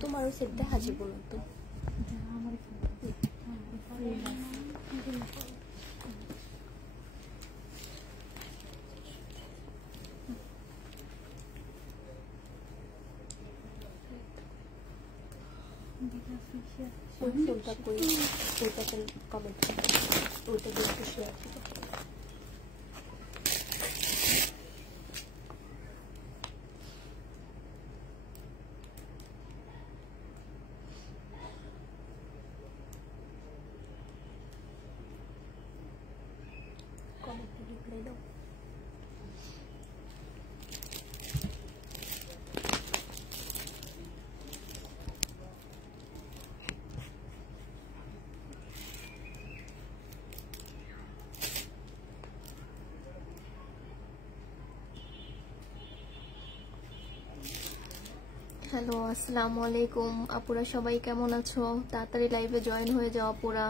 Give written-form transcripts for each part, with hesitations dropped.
তোমারও সেট দেখা যাবো না তো। ফোনটা করি, ওইটাতে কমেন্ট ওইটা দিয়ে একটু শেয়ার করো। কমেন্টে রিপ্লাই দাও। হ্যালো, আসসালামু আলাইকুম আপুরা, সবাই কেমন আছো? তাড়াতাড়ি লাইভে জয়েন হয়ে যাও আপুরা।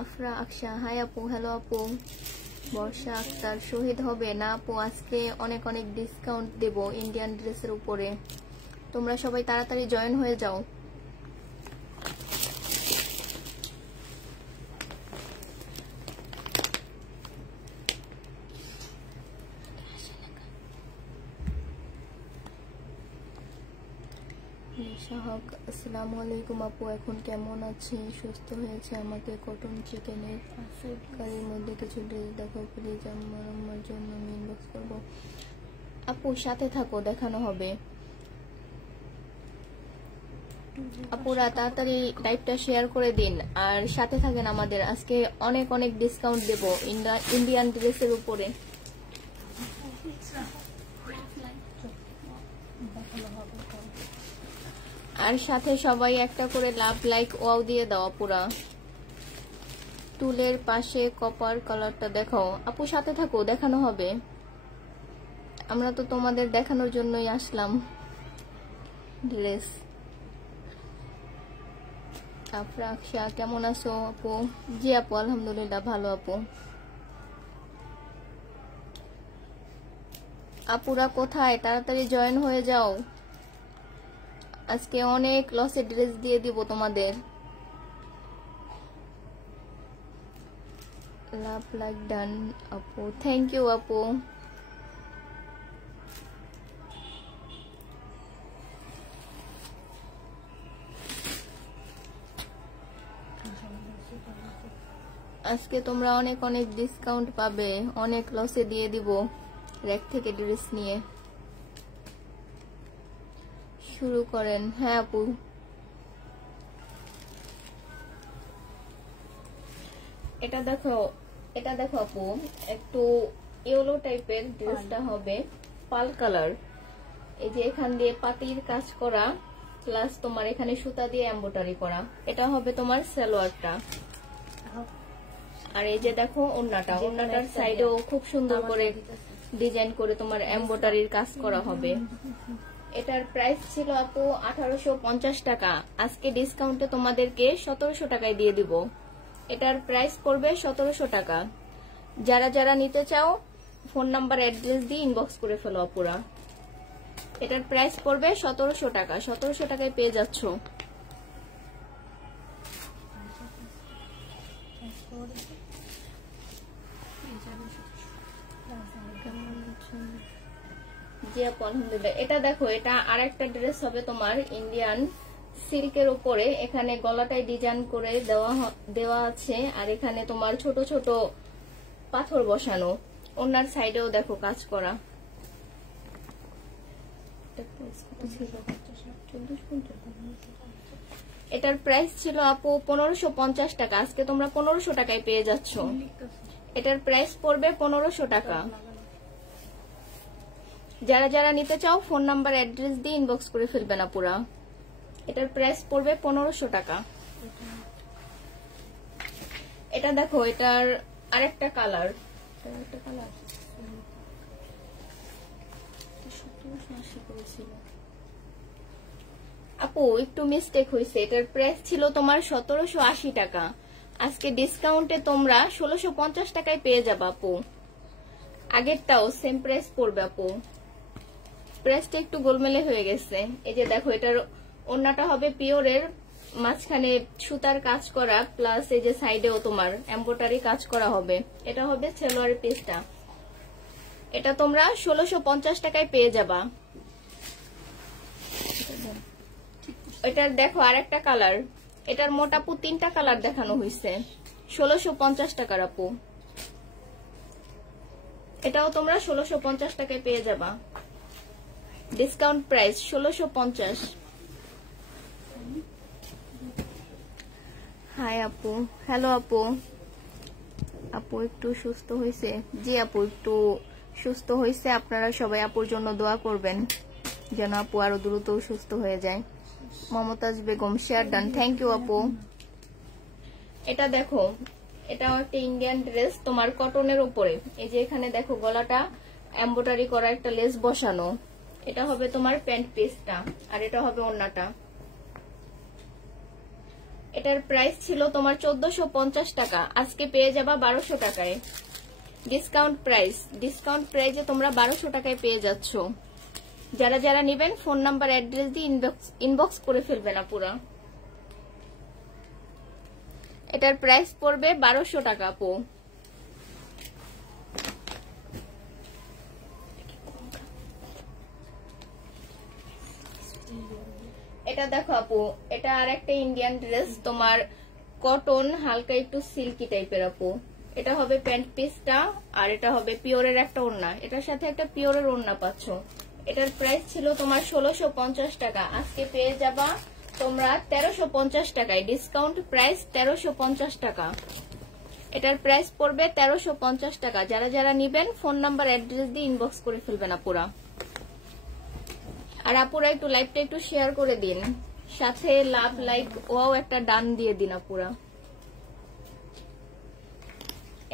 আফরা আকশা, হাই আপু। হ্যালো আপু। বর্ষা আক্তার, শহীদ হবে না আপু, আজকে অনেক অনেক ডিসকাউন্ট দেব ইন্ডিয়ান ড্রেসের উপরে, তোমরা সবাই তাড়াতাড়ি জয়েন হয়ে যাও। হক, আসসালামু আলাইকুম আপু, এখন কেমন আছে? সুস্থ হয়েছে? আমাকে কটন চিকেনের কারির মধ্যে কিছু ড্রেস দেখাও প্লিজ, আমার জন্য আমি ইনবক্স করবো। আপু সাথে থাকো, দেখানো হবে। আপুরা তাড়াতাড়ি লাইভটা শেয়ার করে দিন আর সাথে থাকেন আমাদের, আজকে অনেক অনেক ডিসকাউন্ট দেব ইন্ডিয়ান ড্রেসের উপরে। আর সাথে সবাই একটা করে লাভ লাইক ওয়াও দিয়ে দাও আপুরা। টুলের পাশে কপার কালারটা দেখাও। আপু সাথে থাকো, দেখানো হবে। আমরা তো তোমাদের দেখানোর জন্যই আসলাম ড্রেস। আফরা আকশা, কেমন আছো আপু? জি আপু, আলহামদুলিল্লাহ ভালো আপু। আপুরা কোথায়? তাড়াতাড়ি জয়েন হয়ে যাও, আজকে অনেক লসে ড্রেস দিয়ে দিব তোমাদের। লাভ লাইক ডান আপু, থ্যাংক ইউ আপু। আজকে তোমরা অনেক অনেক ডিসকাউন্ট পাবে, অনেক লসে দিয়ে দিব র‍্যাক থেকে ড্রেস নিয়ে। শুরু করেন। হ্যাঁ আপু, এটা দেখো, এটা দেখো আপু, একটু ইয়েলো টাইপের ড্রেসটা হবে, পাল কালার। এই যে এখান দিয়ে পাতির কাজ করা, প্লাস তোমার এখানে সুতা দিয়ে এমব্রয়ডারি করা। এটা হবে তোমার সালোয়ারটা। আর এই যে দেখো ওড়নাটা, ওড়নাটার সাইডেও খুব সুন্দর করে ডিজাইন করে তোমার এমব্রয়ডারির কাজ করা হবে। এটার প্রাইস ছিল আপু 1850 টাকা, আজকে ডিসকাউন্টে তোমাদেরকে 1700 টাকায় দিয়ে দিব। এটার প্রাইস পড়বে 1700 টাকা। যারা যারা নিতে চাও ফোন নাম্বার অ্যাড্রেস দিয়ে ইনবক্স করে ফেলো আপুরা। এটার প্রাইস পড়বে 1700 টাকা, 1700 টাকায় পেয়ে যাচ্ছ। জি আপু, আলহামদুলিল্লাহ। এটা দেখো, এটা আরেকটা ড্রেস হবে তোমার ইন্ডিয়ান সিল্কের উপরে, এখানে গলাটায় ডিজাইন করে দেওয়া আছে, আর এখানে তোমার ছোট ছোট পাথর বসানো। ওনার সাইডেও দেখো কাজ করা। এটার প্রাইস ছিল আপু 1550 টাকা, আজকে তোমরা 1500 টাকায় পেয়ে যাচ্ছ। এটার প্রাইস পড়বে 1500 টাকা। যারা যারা নিতে চাও ফোন নাম্বার অ্যাড্রেস দিয়ে ইনবক্স করে ফেলবেন আপুরা। এটার প্রাইস পড়বে 1500 টাকা। এটা দেখো, এটার আরেকটা কালার, আপু একটু মিস্টেক হয়েছে, এটার প্রাইস ছিল তোমার 1780 টাকা, আজকে ডিসকাউন্টে তোমরা 1650 টাকায় পেয়ে যাবে আপু। আগেরটাও সেম প্রাইস পড়বে আপু, প্রাইসটা একটু গোলমেলে হয়ে গেছে। এই যে দেখো, এটার ওড়নাটা হবে পিওরের, মাঝখানে সুতার কাজ করা, প্লাস এই যে সাইডেও তোমার এমব্রয়ডারি কাজ করা হবে। এটা হবে সালোয়ারের পিসটা, এটা তোমরা 1650 টাকায় পেয়ে যাবা। এটার দেখো আরেকটা কালার, এটার মোট আপু 3টা কালার দেখানো হয়েছে, 1650 টাকার আপু। এটাও তোমরা 1650 টাকায় পেয়ে যাবা, ডিসকাউন্ট প্রাইস 1650। হাই আপু, হ্যালো আপু। আপু একটু সুস্থ হয়েছে? জি আপু একটু সুস্থ হয়েছে, আপনারা সবাই আপুর জন্য দোয়া করবেন যেন আপু আরো দ্রুত সুস্থ হয়ে যায়। Momtaz Begum share done, thank you আপু। এটা দেখো, এটা একটা ইন্ডিয়ান ড্রেস তোমার কটনের উপরে, এই যে এখানে দেখো গলাটা এমব্রয়ডারি করা একটা লেস বসানো। এটা হবে তোমার প্যান্ট পিসটা, আর এটা হবে ওড়নাটা। এটার প্রাইস ছিল তোমার 1450 টাকা, আজকে পেয়ে যাবা 1200 টাকায়, ডিসকাউন্ট প্রাইস। ডিসকাউন্ট প্রাইসে তোমরা 1200 টাকায় পেয়ে যাচ্ছ। যারা যারা নেবেন ফোন নাম্বার অ্যাড্রেস দিয়ে ইনবক্স করে ফেলবেন আপুরা। এটার প্রাইস পড়বে 1200 টাকা আপু। এটা দেখো আপু, এটা আর একটা ইন্ডিয়ান ড্রেস তোমার কটন, হালকা একটু সিল্কি টাইপের আপু। এটা হবে প্যান্ট পিসটা, আর এটা হবে পিওরের একটা ওড়না, এটার সাথে একটা পিওরের ওড়না পাচ্ছ। এটার প্রাইস ছিল তোমার 1650 টাকা, আজকে পেয়ে যাবা তোমরা 1350 টাকায়, ডিসকাউন্ট প্রাইস 1350 টাকা। এটার প্রাইস পড়বে 1350 টাকা। যারা যারা নিবেন ফোন নাম্বার অ্যাড্রেস দিয়ে ইনবক্স করে ফেলবেন আপুরা। আর আপুরা একটু লাইভটা একটু শেয়ার করে দিন, সাথে লাভ লাইক ওয়াও একটা ডান দিয়ে দিন আপুরা।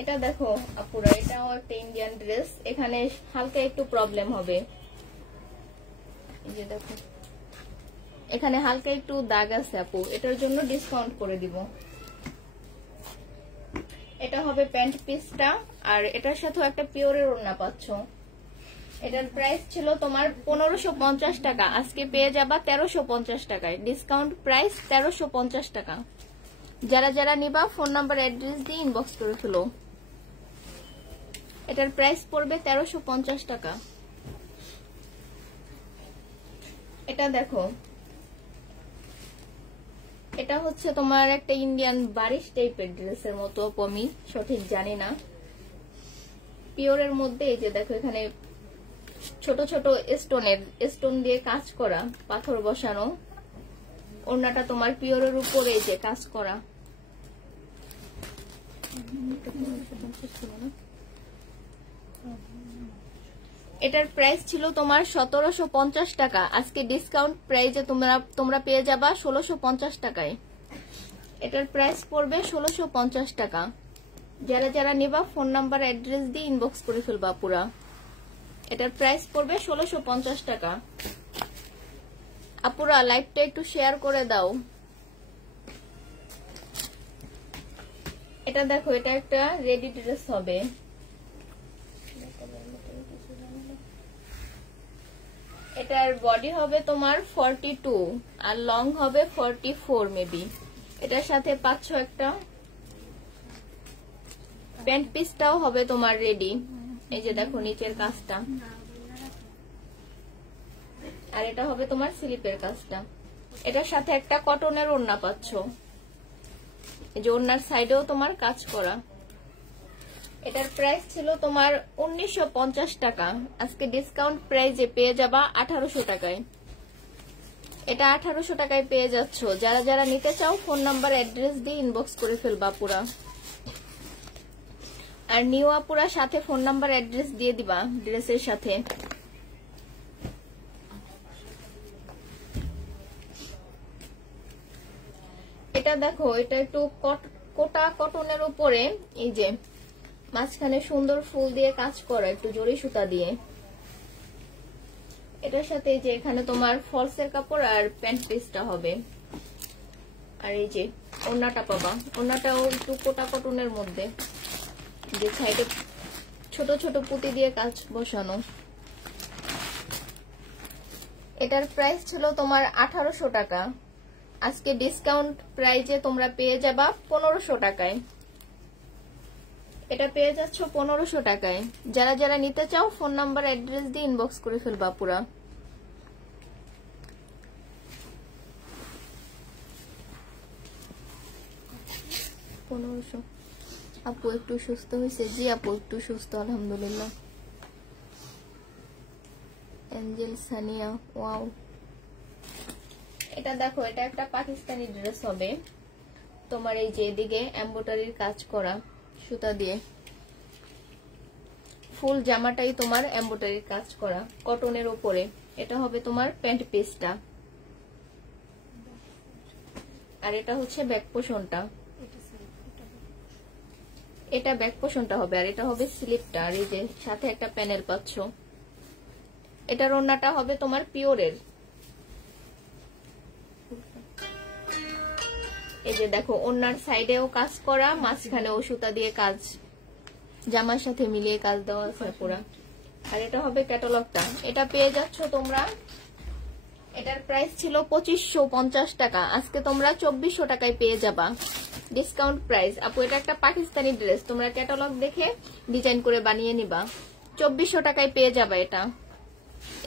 এটা দেখো আপুরা, এটাও একটা ইন্ডিয়ান ড্রেস, এখানে হালকা একটু প্রবলেম হবে। এই যে দেখো এখানে হালকা একটু দাগ আছে আপু, এটার জন্য ডিসকাউন্ট করে দিব। এটা হবে প্যান্ট পিসটা, আর এটার সাথে একটা পিওরের ওড়না পাচ্ছ। এটার প্রাইস ছিল তোমার 1550 টাকা, আজকে পেয়ে যাবা 1350 টাকায়, ডিসকাউন্ট প্রাইস 1350 টাকা। যারা যারা নিবা ফোন নাম্বার অ্যাড্রেস দিয়ে ইনবক্স করে ফেলো। এটার প্রাইস পড়বে 1350 টাকা। এটা দেখো, এটা হচ্ছে তোমার একটা ইন্ডিয়ান বারিশ টাইপের ড্রেসের মতো, আমি সঠিক জানি না, পিওরের মধ্যে। এই যে দেখো এখানে ছোট ছোট স্টোন দিয়ে কাজ করা, পাথর বসানো। ওড়নাটা তোমার পিওরের উপরে এই যে কাজ করা। এটার প্রাইস ছিল তোমার 1750 টাকা, আজকে ডিসকাউন্ট প্রাইসে তোমরা পেয়ে যাবা 1650 টাকায়। এটার প্রাইস পড়বে 1650 টাকা। যারা যারা নেবা ফোন নাম্বার অ্যাড্রেস দিয়ে ইনবক্স করে ফেলবা পুরা। এটার প্রাইস পড়বে 1650 টাকা। আপুরা লাইভটা একটু শেয়ার করে দাও। এটা দেখো, এটা একটা রেডি ড্রেস হবে, এটার বডি হবে তোমার 42 আর লং হবে 44 মেবি। এটার সাথে পাচ্ছ একটা প্যান্ট পিসটাও হবে তোমার রেডি। এই যে দেখো নিচের কাজটা, আর এটা হবে তোমার স্লিপের কাজটা। এটার সাথে একটা কটনের ওড়না পাচ্ছ, এই যে ওড়নার সাইডেও তোমার কাজ করা। এটার প্রাইস ছিল তোমার 1950 টাকা, আজকে ডিসকাউন্ট প্রাইসে পেয়ে যাবা 1800 টাকায়। এটা 1800 টাকায় পেয়ে যাচ্ছ। যারা যারা নিতে চাও ফোন নাম্বার অ্যাড্রেস দিয়ে ইনবক্স করে ফেলবা পুরা। আর নিউ আপুরা সাথে ফোন নাম্বার অ্যাড্রেস দিয়ে দিবা ড্রেসের সাথে। এটা দেখো, এটা একটু কোটা কটনের উপরে এই যে মাঝখানে সুন্দর ফুল দিয়ে কাজ করা, একটু জরি সুতা দিয়ে। এটার সাথে এই যে এখানে তোমার ফলসের কাপড় আর প্যান্ট পিসটা হবে। আর এই যে ওড়নাটা পাবা, ওড়নাটাও একটু কোটা কটনের মধ্যে, যে সাইডে ছোট ছোট পুঁতি দিয়ে কাজ বসানো। এটার প্রাইস ছিল তোমার 1800 টাকা, আজকে ডিসকাউন্ট প্রাইজে তোমরা পেয়ে যাবা 1500 টাকায়। এটা পেয়ে যাচ্ছ 1500 টাকায়। যারা যারা নিতে চাও ফোন নাম্বার অ্যাড্রেস দিয়ে ইনবক্স করে ফেলবা পুরা। আপু একটু সুস্থ হয়েছে? জি আপু একটু সুস্থ আলহামদুলিল্লাহ। Angel Sania, wow. এটা দেখো, এটা একটা পাকিস্তানি ড্রেস হবে তোমার, এই যে এদিকে এমব্রয়ডারির কাজ করা সুতা দিয়ে, ফুল জামাটাই তোমার এমব্রয়ডারির কাজ করা কটনের উপরে। এটা হবে তোমার প্যান্ট পিসটা, আর এটা হচ্ছে ব্যাক পোষণটা। এটা ব্যাক পোষণটা হবে, আর এটা হবে স্লিপটা, আর এই যে সাথে একটা প্যানেল পাচ্ছ। এটার ওড়নাটা হবে তোমার পিওরের। এই যে দেখো ওড়নার সাইডেও কাজ করা, মাঝখানেও সুতা দিয়ে কাজ, জামার সাথে মিলিয়ে কাজ দেওয়া আছে পুরা। আর এটা হবে ক্যাটালগটা। এটা পেয়ে যাচ্ছ তোমরা, এটার প্রাইস ছিল 2550 টাকা, আজকে তোমরা 2400 টাকায় পেয়ে যাবা, ডিসকাউন্ট প্রাইস। আপু এটা একটা পাকিস্তানি ড্রেস, তোমরা ক্যাটালগ দেখে ডিজাইন করে বানিয়ে নিবা, 2400 টাকায় পেয়ে যাবা এটা।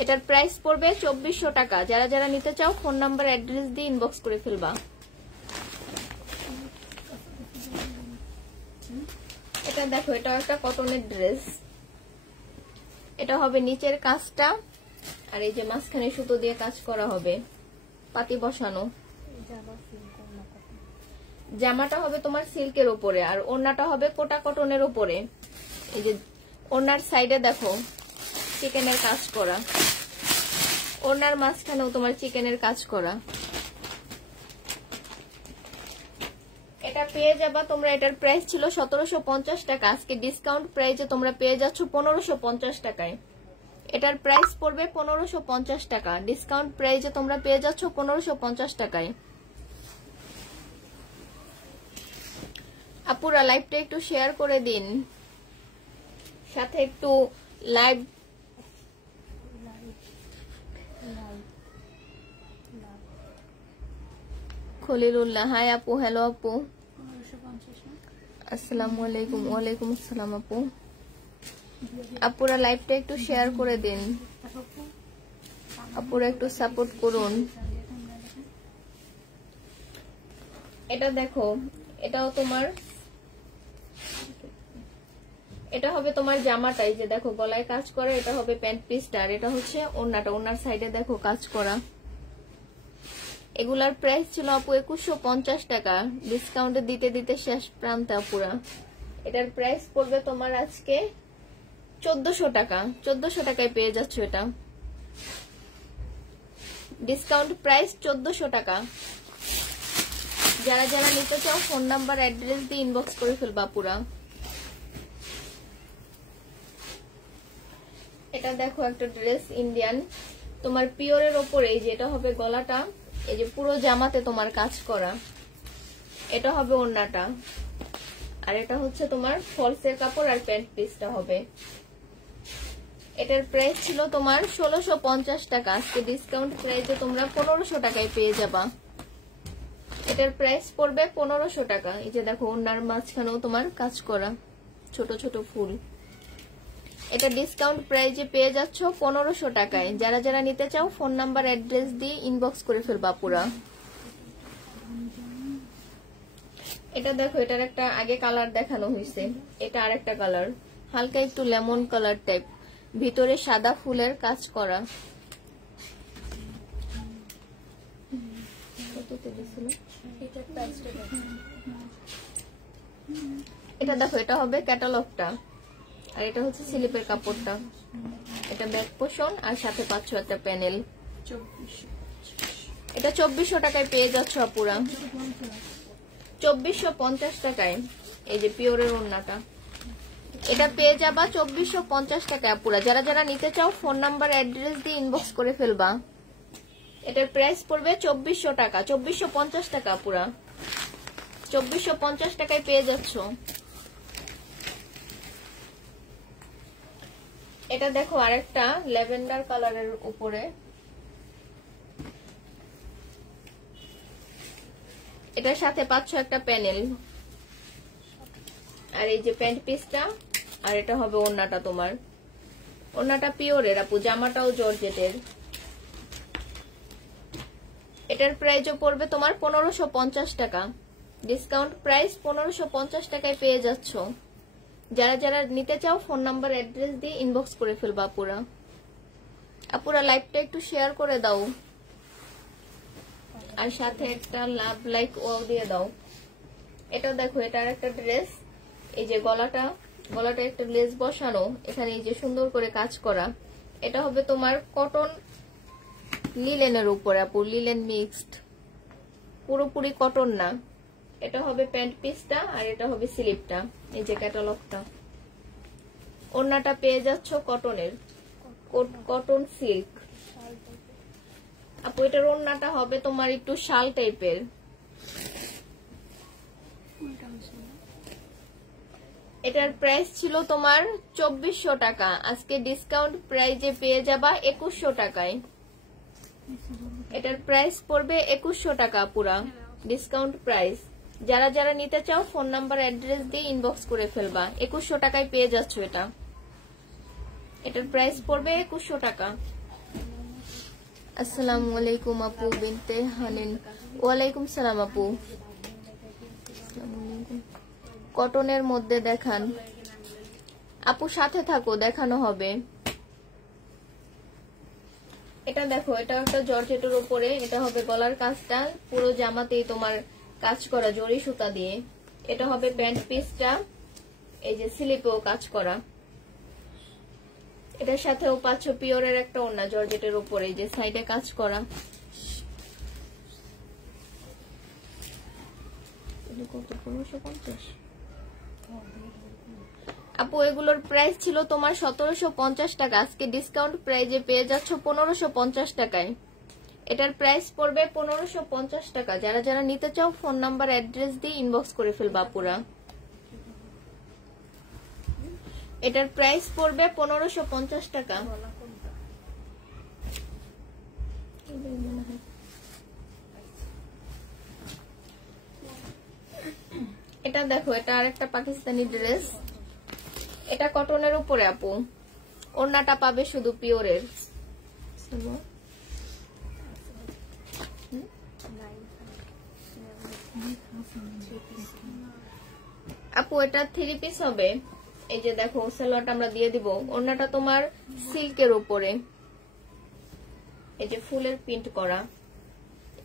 এটার প্রাইস পড়বে 2400 টাকা। যারা যারা নিতে চাও ফোন নাম্বার অ্যাড্রেস দিয়ে ইনবক্স করে ফেলবা। এটা দেখো, এটা একটা কটনের ড্রেস। এটা হবে নিচের কাজটা, আর এই যে মাঝখানে সুতো দিয়ে কাজ করা হবে, পাতি বসানো। জামাটা হবে তোমার সিল্কের উপরে, আর ওড়নাটা হবে কোটা কটনের উপরে। এই যে ওড়নার সাইডে দেখো চিকেনের কাজ করা, ওড়নার মাঝখানেও তোমার চিকেনের কাজ করা। এটা পেয়ে যাবা তোমরা। এটার প্রাইস ছিল 1750 টাকা, আজকে ডিসকাউন্ট প্রাইসে তোমরা পেয়ে যাচ্ছ 1550 টাকায়। এটার প্রাইস পড়বে 1550 টাকা, ডিসকাউন্ট প্রাইসে তোমরা পেয়ে যাচ্ছ 1550 টাকায়। আপুরা লাইভটা একটু শেয়ার করে দিন, সাথে একটু লাইভ খলিলুল্লাহ, হাই আপু, হ্যালো আপু, আসসালামু আলাইকুম। ওয়ালাইকুম আসসালাম আপু। আপুরা লাইভটা একটু শেয়ার করে দিন, আপুরা একটু সাপোর্ট করুন। এটা দেখো, এটাও তোমার, এটা হবে তোমার জামাটাই, যে দেখো গলায় কাজ করে, এটা হবে প্যান্ট পিসটা, আর এটা হচ্ছে ওড়নাটা, ওড়নার সাইডে দেখো কাজ করা। এগুলার প্রাইস ছিল আপু 2150 টাকা, ডিসকাউন্টে দিতে দিতে শেষ প্রান্তে আপুরা। এটার প্রাইস পড়বে তোমার আজকে 1400 টাকা, 1400 টাকায় পেয়ে যাচ্ছ এটা, ডিসকাউন্ট প্রাইস 1400 টাকা। যারা যারা নিতে চাও ফোন নাম্বার অ্যাড্রেস দিয়ে ইনবক্স করে ফেলবা পুরা। এটা দেখো একটা ড্রেস ইন্ডিয়ান, তোমার পিওরের ওপরে, এই যে এটা হবে গলাটা, এই যে পুরো জামাতে তোমার কাজ করা। এটা হবে ওড়নাটা, আর এটা হচ্ছে তোমার ফলসের কাপড়, আর প্যান্ট পিসটা হবে। এটার প্রাইস ছিল তোমার 1650 টাকা, আজকে ডিসকাউন্ট প্রাইসে তোমরা 1500 টাকায় পেয়ে যাবা। এটার প্রাইস পড়বে 1500 টাকা। এই যে দেখো ওড়নার মাঝখানেও তোমার কাজ করা ছোট ছোট ফুল। এটা ডিসকাউন্ট প্রাইসে পেয়ে যাচ্ছ 1500 টাকায়। যারা যারা নিতে চাও ফোন নাম্বার অ্যাড্রেস দিয়ে ইনবক্স করে ফেলবা পুরা। এটা দেখো, এটার একটা আগে কালার দেখানো হয়েছে, এটা আরেকটা কালার, হালকা একটু লেমন কালার টাইপ, ভিতরে সাদা ফুলের কাজ করা। এটা দেখো, এটা হবে ক্যাটালগটা, আর এটা হচ্ছে স্লিপের কাপড়টা। এটা ব্যাক পোষণ, আর সাথে পাচ্ছ একটা প্যানেল। এটা 2400 টাকায় পেয়ে যাচ্ছ আপুরা, 2450 টাকায়। এই যে পিওরের ওড়নাটা, এটা পেয়ে যাবা 2450 টাকা আপুরা। যারা যারা নিতে চাও ফোন নাম্বার অ্যাড্রেস দিয়ে ইনবক্স করে ফেলবা। এটার প্রাইস পড়বে 2400 টাকা, 2450 টাকা আপুরা। 2450 টাকায় পেয়ে যাচ্ছ। এটা দেখো আরেকটা ল্যাভেন্ডার কালারের উপরে, এটার সাথে পাচ্ছ একটা প্যানেল, আর এই যে প্যান্ট পিসটা, আর এটা হবে ওড়নাটা। তোমার ওড়নাটা পিওরের আপু, জামাটাও জর্জেটের। এটার প্রাইসও পড়বে তোমার 1550 টাকা, ডিসকাউন্ট প্রাইস 1550 টাকায় পেয়ে যাচ্ছ। যারা যারা নিতে চাও ফোন নাম্বার অ্যাড্রেস দিয়ে ইনবক্স করে ফেলবা আপুরা। আপুরা লাইভটা একটু শেয়ার করে দাও, আর সাথে একটা লাভ লাইক ও দিয়ে দাও। এটা দেখো, এটা আর একটা ড্রেস। এই যে গলাটা একটা লেস বসানো, এখানে এই যে সুন্দর করে কাজ করা। এটা হবে তোমার কটন লিলেনের উপরে আপু, লিলেন মিক্সড, পুরোপুরি কটন না। এটা হবে প্যান্ট পিসটা, আর এটা হবে স্লিপটা। এই যে ক্যাটালগটা। ওড়নাটা পেয়ে যাচ্ছ কটনের, কটন সিল্ক আপু। এটার ওড়নাটা হবে তোমার একটু শাল টাইপের। এটার প্রাইস ছিল তোমার 2400 টাকা, আজকে ডিসকাউন্ট প্রাইজে পেয়ে যাবা 2100 টাকায়। এটার প্রাইস পড়বে 2100 টাকা পুরা, ডিসকাউন্ট প্রাইস। যারা যারা নিতে চাও ফোন নাম্বার অ্যাড্রেস দিয়ে ইনবক্স করে ফেলবা। 2100 টাকায় পেয়ে যাচ্ছ এটা। এটার প্রাইস পড়বে 2100 টাকা। আসসালামু আলাইকুম আপু বিনতে হানিন। ওয়ালাইকুম সালাম আপু। কটনের মধ্যে দেখান আপু, সাথে থাকো, দেখানো হবে। এটা দেখো, এটা একটা জর্জেটের উপরে। এটা হবে গলার কাজটা পুরো জামাতেই তোমার কাজ করা জরি সুতা দিয়ে। এটা হবে প্যান্ট পিসটা, এই যে স্লিপেও কাজ করা। এটার সাথেও পাচ্ছ পিওরের একটা ওড়না জর্জেটের উপরে, এই যে সাইডে কাজ করা। কত 1550 আপু। এগুলোর প্রাইস ছিল তোমার 1750 টাকা, আজকে ডিসকাউন্ট প্রাইজে পেয়ে যাচ্ছ 1550 টাকায়। এটার প্রাইস পড়বে 1550 টাকা। যারা যারা নিতে চাও ফোন নাম্বার অ্যাড্রেস দিয়ে ইনবক্স করে ফেলবা পুরা। এটার প্রাইস পড়বে 1550 টাকা। এটা দেখো, এটা আরেকটা পাকিস্তানি ড্রেস। এটা কটনের উপরে আপু, ওড়নাটা পাবে শুধু পিওরের। আপু এটা 3 পিস হবে। এই যে দেখো, সালোয়ারটা আমরা দিয়ে দিব। ওড়নাটা তোমার সিল্কের উপরে, এই যে ফুলের প্রিন্ট করা।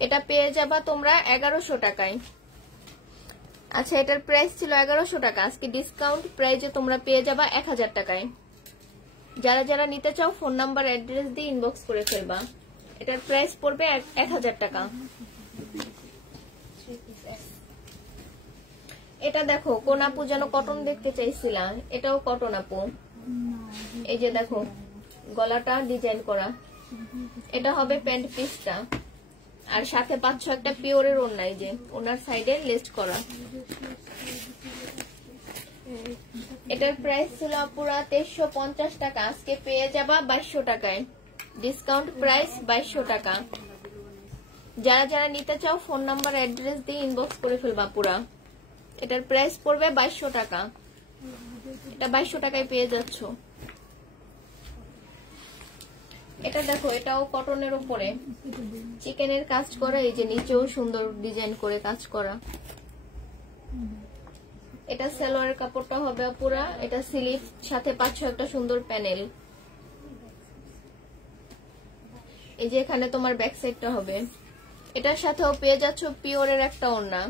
এটা পেয়ে যাবা তোমরা 1100 টাকায়। আচ্ছা, এটার প্রাইস ছিল 1100 টাকা, আজকে ডিসকাউন্ট প্রাইজে তোমরা পেয়ে যাবা 1000 টাকায়। যারা যারা নিতে চাও ফোন নাম্বার অ্যাড্রেস দিয়ে ইনবক্স করে ফেলবা। এটার প্রাইস পড়বে 1000 টাকা। এটা দেখো, কোন আপু যেন কটন দেখতে চাইছিলা, এটাও কটন আপু। এই যে দেখো, গলাটা ডিজাইন করা। এটা হবে প্যান্ট পিসটা, আর সাথে পাচ্ছ একটা পিওরের ওড়না, এই যে ওনার সাইডে লেস্ট করা। এটার প্রাইস ছিল পুরা 2350 টাকা, আজকে পেয়ে যাবা 2200 টাকায়। ডিসকাউন্ট প্রাইস 2200 টাকা। যারা যারা নিতে চাও ফোন নাম্বার অ্যাড্রেস দিয়ে ইনবক্স করে ফেলবা পুরা। এটার প্রাইস পড়বে 2200 টাকা। এটা 2200 টাকায় পেয়ে যাচ্ছ। এটা দেখো, এটাও কটনের উপরে চিকেনের কাজ করা, এই যে নিচেও সুন্দর ডিজাইন করে কাজ করা। এটা সালোয়ারের কাপড়টা হবে পুরা, এটা স্লিপ, সাথে পাচ্ছ একটা সুন্দর প্যানেল। এই যে এখানে তোমার ব্যাক সাইডটা হবে। এটার সাথেও পেয়ে যাচ্ছ পিওরের একটা ওড়না।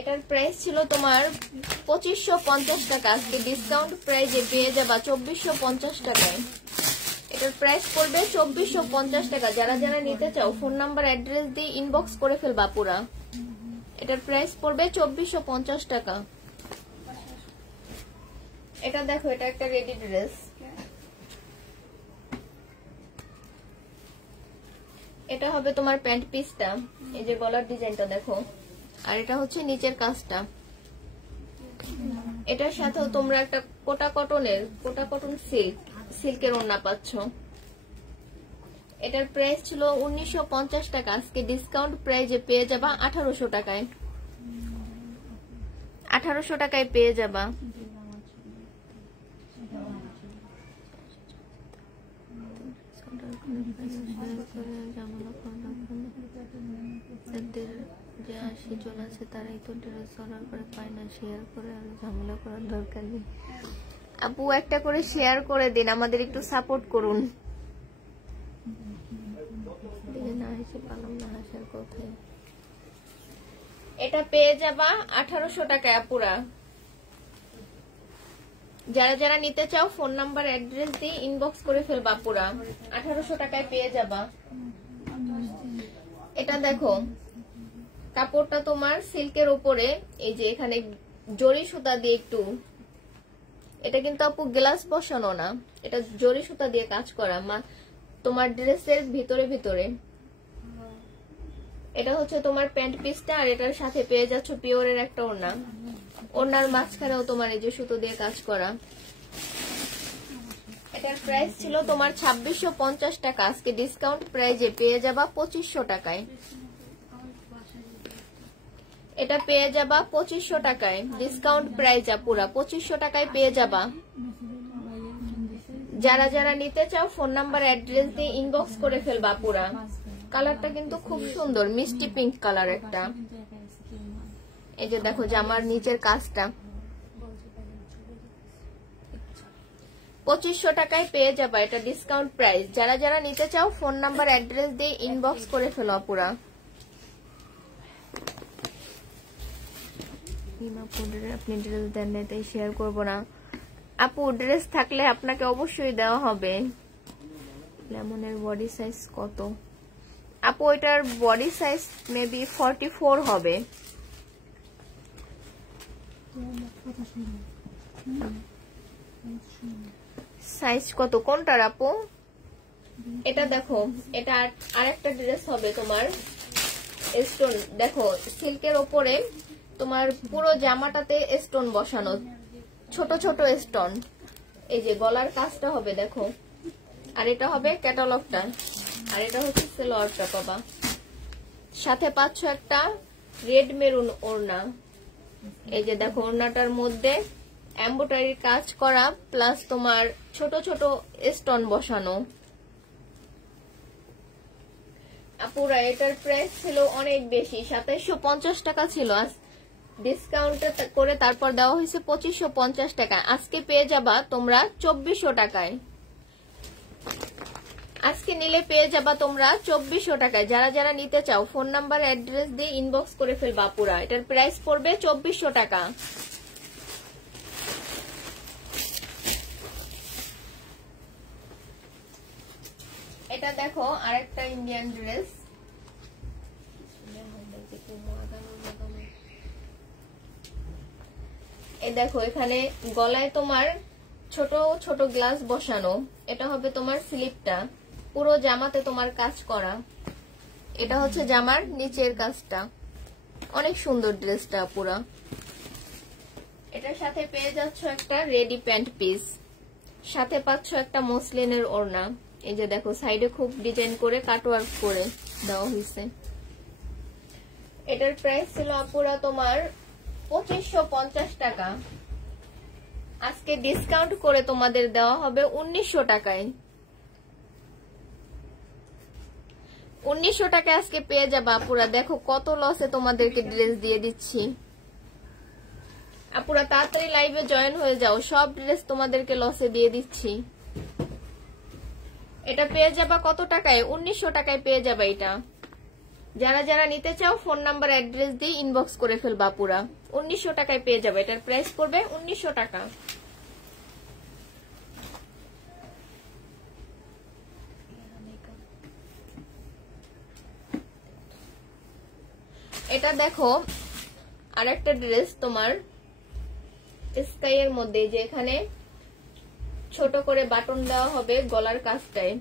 এটার প্রাইস ছিল তোমার 2550 টাকা, আজকে ডিসকাউন্ট প্রাইজে পেয়ে যাবা 2450 টাকায়। এটার প্রাইস পড়বে 2450 টাকা। যারা যারা নিতে চাও ফোন নাম্বার অ্যাড্রেস দিয়ে ইনবক্স করে ফেলবা পুরা। এটার প্রাইস পড়বে 2450 টাকা। এটা দেখো, এটা একটা রেডি ড্রেস। এটা হবে তোমার প্যান্ট পিসটা, এই যে গলার ডিজাইনটা দেখো, আর এটা হচ্ছে নিচের কাজটা। এটার সাথেও তোমরা একটা কোটা কটন সিল্কের ওড়না পাচ্ছ। এটার প্রাইস ছিল 1950 টাকা, আজকে ডিসকাউন্ট প্রাইজে পেয়ে যাবা 1800 টাকায়। 1800 টাকায় পেয়ে যাবা। যে আসি চলে আছে তারাই তো ড্রেস অর্ডার করে পায় না, শেয়ার করে আর ঝামেলা করার দরকার নেই। আপু একটা করে শেয়ার করে দিন, আমাদের একটু সাপোর্ট করুন। না হেসে পালাম না, হাসার কোথায়। এটা পেয়ে যাবা 1800 টাকায় আপুরা। যারা যারা নিতে চাও ফোন নাম্বার অ্যাড্রেস দিয়ে ইনবক্স করে ফেলবা পুরা। 1800 টাকায় পেয়ে যাবা। এটা দেখো, কাপড়টা তোমার সিল্কের উপরে, এই যে এখানে জরি সুতা দিয়ে একটু, এটা কিন্তু আপু গ্লাস বসানো না, এটা জরি সুতা দিয়ে কাজ করা তোমার ড্রেসের ভিতরে ভিতরে। এটা হচ্ছে তোমার প্যান্ট পিসটা, আর এটার সাথে পেয়ে যাচ্ছ পিওরের একটা ওড়না। ওড়নার মাঝখানেও তোমার এই যে সুতো দিয়ে কাজ করা। এটার প্রাইস ছিল তোমার 2650 টাকা, আজকে ডিসকাউন্ট প্রাইজে পেয়ে যাবা 2500 টাকায়। এটা পেয়ে যাবা 2500 টাকায়, ডিসকাউন্ট প্রাইস পুরা 2500 টাকায় পেয়ে যাবা। যারা যারা নিতে চাও ফোন নাম্বার অ্যাড্রেস দিয়ে ইনবক্স করে ফেলবা পুরা। কালারটা কিন্তু খুব সুন্দর, মিষ্টি পিঙ্ক কালার একটা। এই যে দেখো জামার নিচের কাজটা। 2500 টাকায় পেয়ে যাবা, এটা ডিসকাউন্ট প্রাইস। যারা যারা নিতে চাও ফোন নাম্বার অ্যাড্রেস দিয়ে ইনবক্স করে ফেলো পুরা। আপনি ড্রেস দেন না তাই শেয়ার করবো না। আপু ড্রেস থাকলে আপনাকে অবশ্যই দেওয়া হবে। লেমনের বডি সাইজ কত? আপু এটার বডি সাইজ মেবি 44 হবে। সাইজ কত কোনটার আপু? এটা দেখো, এটা আরেকটা ড্রেস হবে তোমার স্টোন। দেখো সিল্কের ওপরে তোমার পুরো জামাটাতে স্টোন বসানো, ছোট ছোট স্টোন। এই যে গলার কাজটা হবে দেখো, আর এটা হবে ক্যাটালগটা, আর এটা হচ্ছে সালোয়ারটা পাবা। সাথে পাচ্ছ একটা রেড মেরুন ওড়না। এই যে দেখো ওড়নাটার মধ্যে এমব্রয়ডারি কাজ করা, প্লাস তোমার ছোট ছোট স্টোন বসানো। আপুরা এটার প্রাইস ছিল অনেক বেশি, 2750 টাকা ছিল, ডিসকাউন্ট করে তারপর দেওয়া হয়েছে 2550 টাকা। আজকে পেয়ে যাবা তোমরা 2400 টাকায়। আজকে নিলে পেয়ে যাবা তোমরা 2400 টাকায়। যারা যারা নিতে চাও ফোন নাম্বার অ্যাড্রেস দিয়ে ইনবক্স করে ফেলবা পুরা। এটার প্রাইস পড়বে 2400 টাকা। এটা দেখো আরেকটা ইন্ডিয়ান ড্রেস। এই দেখো এখানে গলায় তোমার ছোট ছোট গ্লাস বসানো। এটা হবে তোমার স্লিপটা, পুরো জামাতে তোমার কাজ করা। এটা হচ্ছে জামার নিচের কাজটা, অনেক সুন্দর ড্রেসটা পুরা। এটার সাথে পেয়ে যাচ্ছ একটা রেডি প্যান্ট পিস, সাথে পাচ্ছ একটা মসলিনের ওড়না। এই যে দেখো সাইডে খুব ডিজাইন করে কাটওয়ার্ক করে দেওয়া হয়েছে। এটার প্রাইস ছিল আপুরা তোমার 2550 টাকা, আজকে ডিসকাউন্ট করে তোমাদের দেওয়া হবে 1900 টাকায়। 1900 টাকায় আজকে পেয়ে যাবা আপুরা। দেখো কত লসে তোমাদেরকে ড্রেস দিয়ে দিচ্ছি। আপুরা তাড়াতাড়ি লাইভে জয়েন হয়ে যাও, সব ড্রেস তোমাদেরকে লসে দিয়ে দিচ্ছি। এটা পেয়ে যাবা কত টাকায়? 1900 টাকায় পেয়ে যাবা এটা। যারা যারা নিতে চাও ফোন নাম্বার অ্যাড্রেস দিয়ে ইনবক্স করে ফেলবা পুরা। 1900 টাকায় পেয়ে যাবে, এটার প্রাইস পড়বে 1900 টাকা। এটা দেখো আরেকটা ড্রেস তোমার স্কাই এর মধ্যে, যে এখানে ছোট করে বাটন দেওয়া হবে গলার কাছটায়,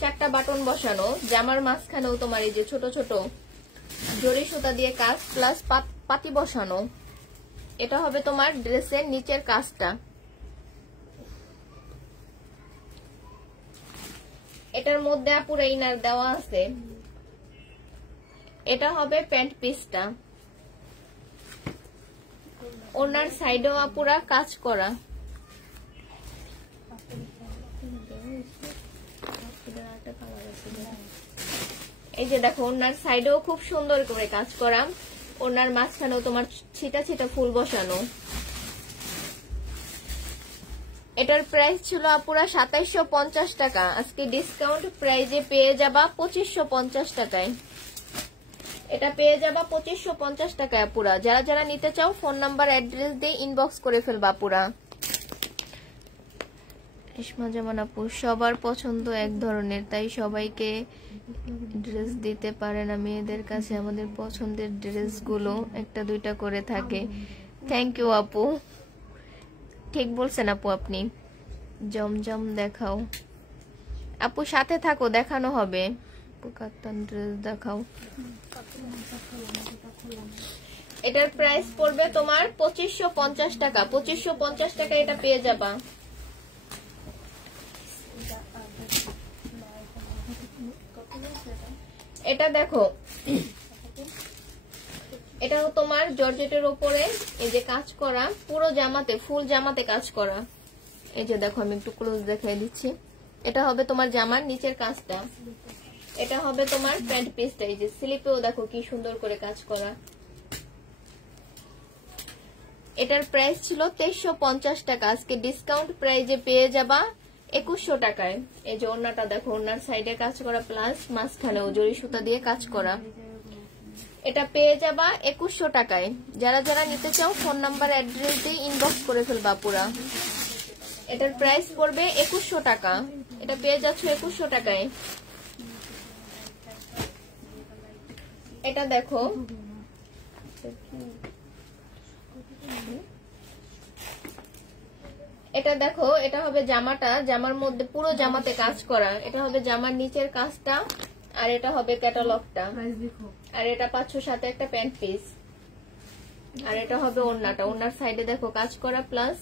4টা বাটন বসানো, জামার মাঝখানেও তোমার এই যে ছোট ছোট জরি সুতা দিয়ে কাজ প্লাস পাতি বসানো। এটা হবে তোমার ড্রেসের নিচের কাজটা। এটার মধ্যে আপুরা ইনার দেওয়া আছে। এটা হবে প্যান্ট পিসটা, ওনার সাইডেও আপুরা কাজ করা। এই যে দেখো ওনার সাইডেও খুব সুন্দর করে কাজ করা, ওনার মাঝখানেও তোমার ছিটা ছিটা ফুল বসানো। এটার প্রাইস ছিল আপুরা 2750 টাকা, আজকে ডিসকাউন্ট প্রাইজে পেয়ে যাবা 2550 টাকায়। এটা পেয়ে যাবা 2550 টাকায় আপুরা। যারা যারা নিতে চাও ফোন নাম্বার অ্যাড্রেস দিয়ে ইনবক্স করে ফেলবা আপুরা। রেশমা জামান আপু, সবার পছন্দ এক ধরনের, তাই সবাইকে ড্রেস দিতে পারে না। মেয়েদের কাছে আমাদের পছন্দের ড্রেসগুলো একটা দুইটা করে থাকে। থ্যাংক ইউ আপু, ঠিক বলছেন আপু আপনি। জমজম দেখাও আপু, সাথে থাকো, দেখানো হবে। কাতান ড্রেস দেখাও। এটার প্রাইস পড়বে তোমার 2550 টাকা। 2550 টাকা এটা পেয়ে যাবা। এটা দেখো, এটাও তোমার জর্জেটের উপরে এই যে কাজ করা, পুরো জামাতে ফুল জামাতে কাজ করা। এই যে দেখো আমি একটু ক্লোজ দেখাই দিচ্ছি। এটা হবে তোমার জামার নিচের কাজটা, এটা হবে তোমার প্যান্ট পিসটা। এই যে স্লিপেও দেখো কি সুন্দর করে কাজ করা। এটার প্রাইস ছিল 2350 টাকা, আজকে ডিসকাউন্ট প্রাইজে পেয়ে যাবা 2100 টাকায়। এই যে ওড়নাটা দেখো, ওড়নার সাইডে কাজ করা প্লাস মাঝখানেও জরি সুতা দিয়ে কাজ করা। এটা পেয়ে যাবা 2100 টাকায়। যারা যারা নিতে চাও ফোন নাম্বার অ্যাড্রেস দিয়ে ইনবক্স করে ফেলবা পুরা। এটার প্রাইস পড়বে 2100 টাকা, এটা পেয়ে যাচ্ছ 2100 টাকায়। এটা দেখো, এটা দেখো, এটা হবে জামাটা, জামার মধ্যে পুরো জামাতে কাজ করা। এটা হবে জামার নিচের কাজটা, আর এটা হবে ক্যাটালগটা, আর এটা পাচ্ছ সাথে একটা প্যান্ট পিস, আর এটা হবে ওড়নাটা। ওড়নার সাইডে দেখো কাজ করা প্লাস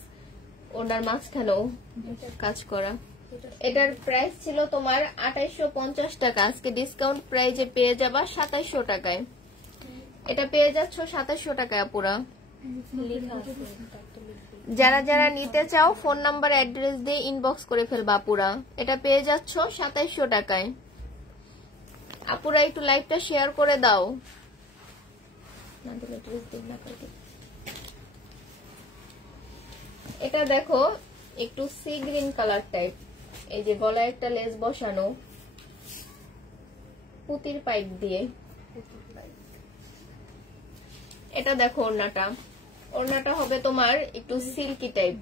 ওড়নার মাঝখানেও কাজ করা। এটার প্রাইস ছিল তোমার 2850 টাকা, আজকে ডিসকাউন্ট প্রাইজে পেয়ে যাবা 2700 টাকায়। এটা পেয়ে যাচ্ছ 2700 টাকায় পুরা। যারা যারা নিতে চাও ফোন নাম্বার অ্যাড্রেস দিয়ে ইনবক্স করে ফেলবা আপুরা। এটা পেয়ে যাচ্ছ 2700 টাকায়। আপুরা একটু লাইভটা শেয়ার করে দাও। এটা দেখো একটু সি গ্রিন কালার টাইপ, এই যে গলায় একটা লেস বসানো পুতির পাইপ দিয়ে। এটা দেখো ওড়নাটা, ওড়নাটা হবে তোমার একটু সিল্কি টাইপ,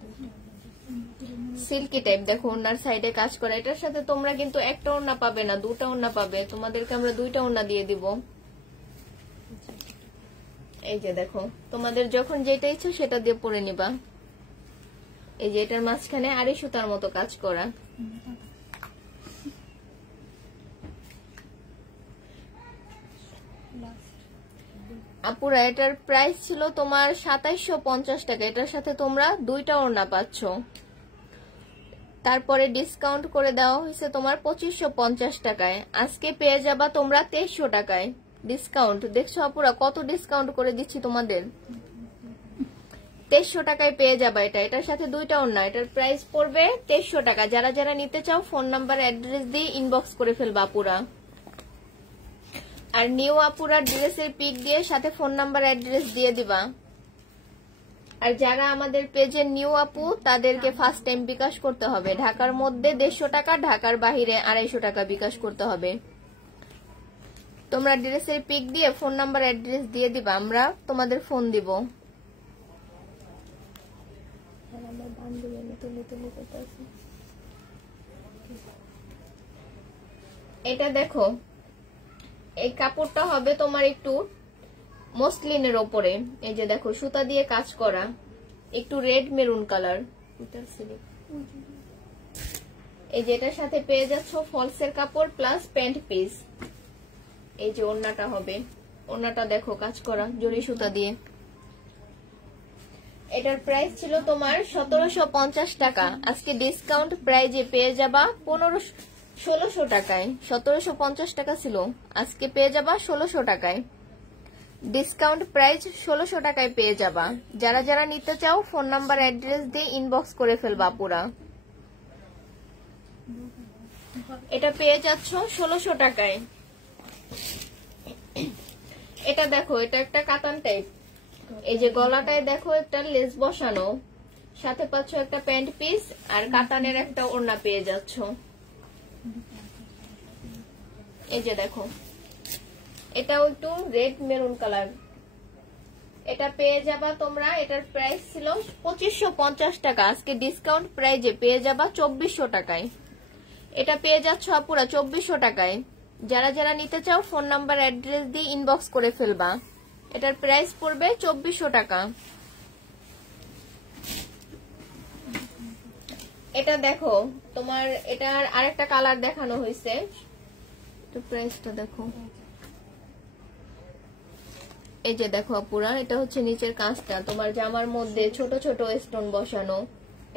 সিল্কি টাইপ। দেখো ওড়নার সাইডে কাজ করা। এটার সাথে তোমরা কিন্তু একটা ওড়না পাবে না, দুটা ওড়না পাবে। তোমাদেরকে আমরা দুইটা ওড়না দিয়ে দিব। এই যে দেখো, তোমাদের যখন যেটা ইচ্ছা সেটা দিয়ে পরে নিবা। এই যে এটার মাঝখানে আড়ি সুতার মতো কাজ করা। আপুরা এটার প্রাইস ছিল তোমার 2750 টাকা, এটার সাথে তোমরা দুইটা ওড়না পাচ্ছ। তারপরে ডিসকাউন্ট করে দেওয়া হয়েছে তোমার 2550 টাকায়, আজকে পেয়ে যাবা তোমরা 2300 টাকায়। ডিসকাউন্ট দেখছো আপুরা, কত ডিসকাউন্ট করে দিচ্ছি তোমাদের। 2300 টাকায় পেয়ে যাবা এটা। এটার সাথে দুইটা ওড়না, এটার প্রাইস পড়বে 2300 টাকা। যারা যারা নিতে চাও ফোন নাম্বার অ্যাড্রেস দিয়ে ইনবক্স করে ফেলবা আপুরা। আর নিউ আপুরা ড্রেসের পিক দিয়ে সাথে ফোন নাম্বার অ্যাড্রেস দিয়ে দিবা। আর যারা আমাদের পেজে নিউ আপু তাদেরকে ফার্স্ট টাইম বিকাশ করতে হবে। ঢাকার মধ্যে 150 টাকা, ঢাকার বাহিরে 250 টাকা বিকাশ করতে হবে। তোমরা ড্রেসের পিক দিয়ে ফোন নাম্বার অ্যাড্রেস দিয়ে দিবা, আমরা তোমাদের ফোন দিব। এটা দেখো, এই কাপড়টা হবে তোমার একটু মসলিনের ওপরে, এই যে দেখো সুতা দিয়ে কাজ করা, একটু রেড মেরুন কালার। এই যে এটার সাথে পেয়ে যাচ্ছ ফলসের কাপড় প্লাস প্যান্ট পিস। এই যে ওড়নাটা হবে, ওড়নাটা দেখো কাজ করা জরি সুতা দিয়ে। এটার প্রাইস ছিল তোমার 1750 টাকা, আজকে ডিসকাউন্ট প্রাইজে পেয়ে যাবা 1600 টাকায়। 1750 টাকা ছিল, আজকে পেয়ে যাবা 1600 টাকায়। ডিসকাউন্ট প্রাইস 1600 টাকায় পেয়ে যাবা। যারা যারা নিতে চাও ফোন নাম্বার অ্যাড্রেস দিয়ে ইনবক্স করে ফেলবা পুরা। এটা পেয়ে যাচ্ছ 1600 টাকায়। এটা দেখো, এটা একটা কাতান টাইপ। এই যে গলাটায় দেখো একটা লেস বসানো, সাথে পাচ্ছ একটা প্যান্ট পিস আর কাতানের একটা ওড়না পেয়ে যাচ্ছ। এই যে দেখো, এটাও একটু রেড মেরুন কালার। এটা পেয়ে যাবা তোমরা, এটার প্রাইস ছিল 2550 টাকা, আজকে ডিসকাউন্ট প্রাইজে পেয়ে যাবা 2400 টাকায়। এটা পেয়ে যাচ্ছ আপুরা 2400 টাকায়। যারা যারা নিতে চাও ফোন নাম্বার অ্যাড্রেস দিয়ে ইনবক্স করে ফেলবা। এটার প্রাইস পড়বে 2400 টাকা। এটা দেখো তোমার, এটার আরেকটা কালার দেখানো হয়েছে, তো প্রাইসটা দেখো। এই যে দেখো আপুরা, এটা হচ্ছে নিচের কাজটা তোমার জামার মধ্যে ছোট ছোট স্টোন বসানো।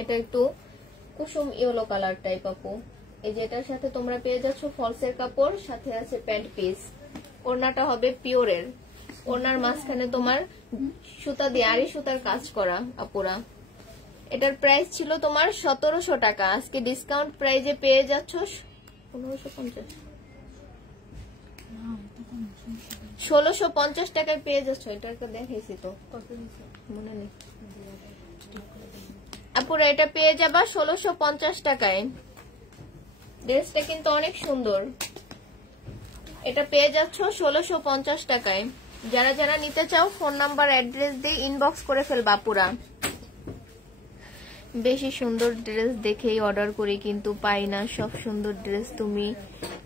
এটা একটু কুসুম ইয়েলো কালার টাইপ আপু। এই যে এটার সাথে তোমরা পেয়ে যাচ্ছ ফলসের কাপড়, সাথে আছে প্যান্ট পিস। ওড়নাটা হবে পিওরের, ওড়নার মাঝখানে তোমার সুতা দিয়ে আড়ি সুতার কাজ করা আপুরা। এটার প্রাইস ছিল তোমার 1700 টাকা, আজকে ডিসকাউন্ট প্রাইজে পেয়ে যাচ্ছ 1650 টাকায় পেয়ে যাচ্ছ। এটাকে দেখাইছি তো, মনে নেই আপুরা। এটা পেয়ে যাবা 1650 টাকায়। ড্রেসটা কিন্তু অনেক সুন্দর। এটা পেয়ে যাচ্ছ 1650 টাকায়। যারা যারা নিতে চাও ফোন নাম্বার অ্যাড্রেস দিয়ে ইনবক্স করে ফেলবা পুরা। বেশি সুন্দর ড্রেস দেখেই অর্ডার করি, কিন্তু পাই না সব সুন্দর ড্রেস।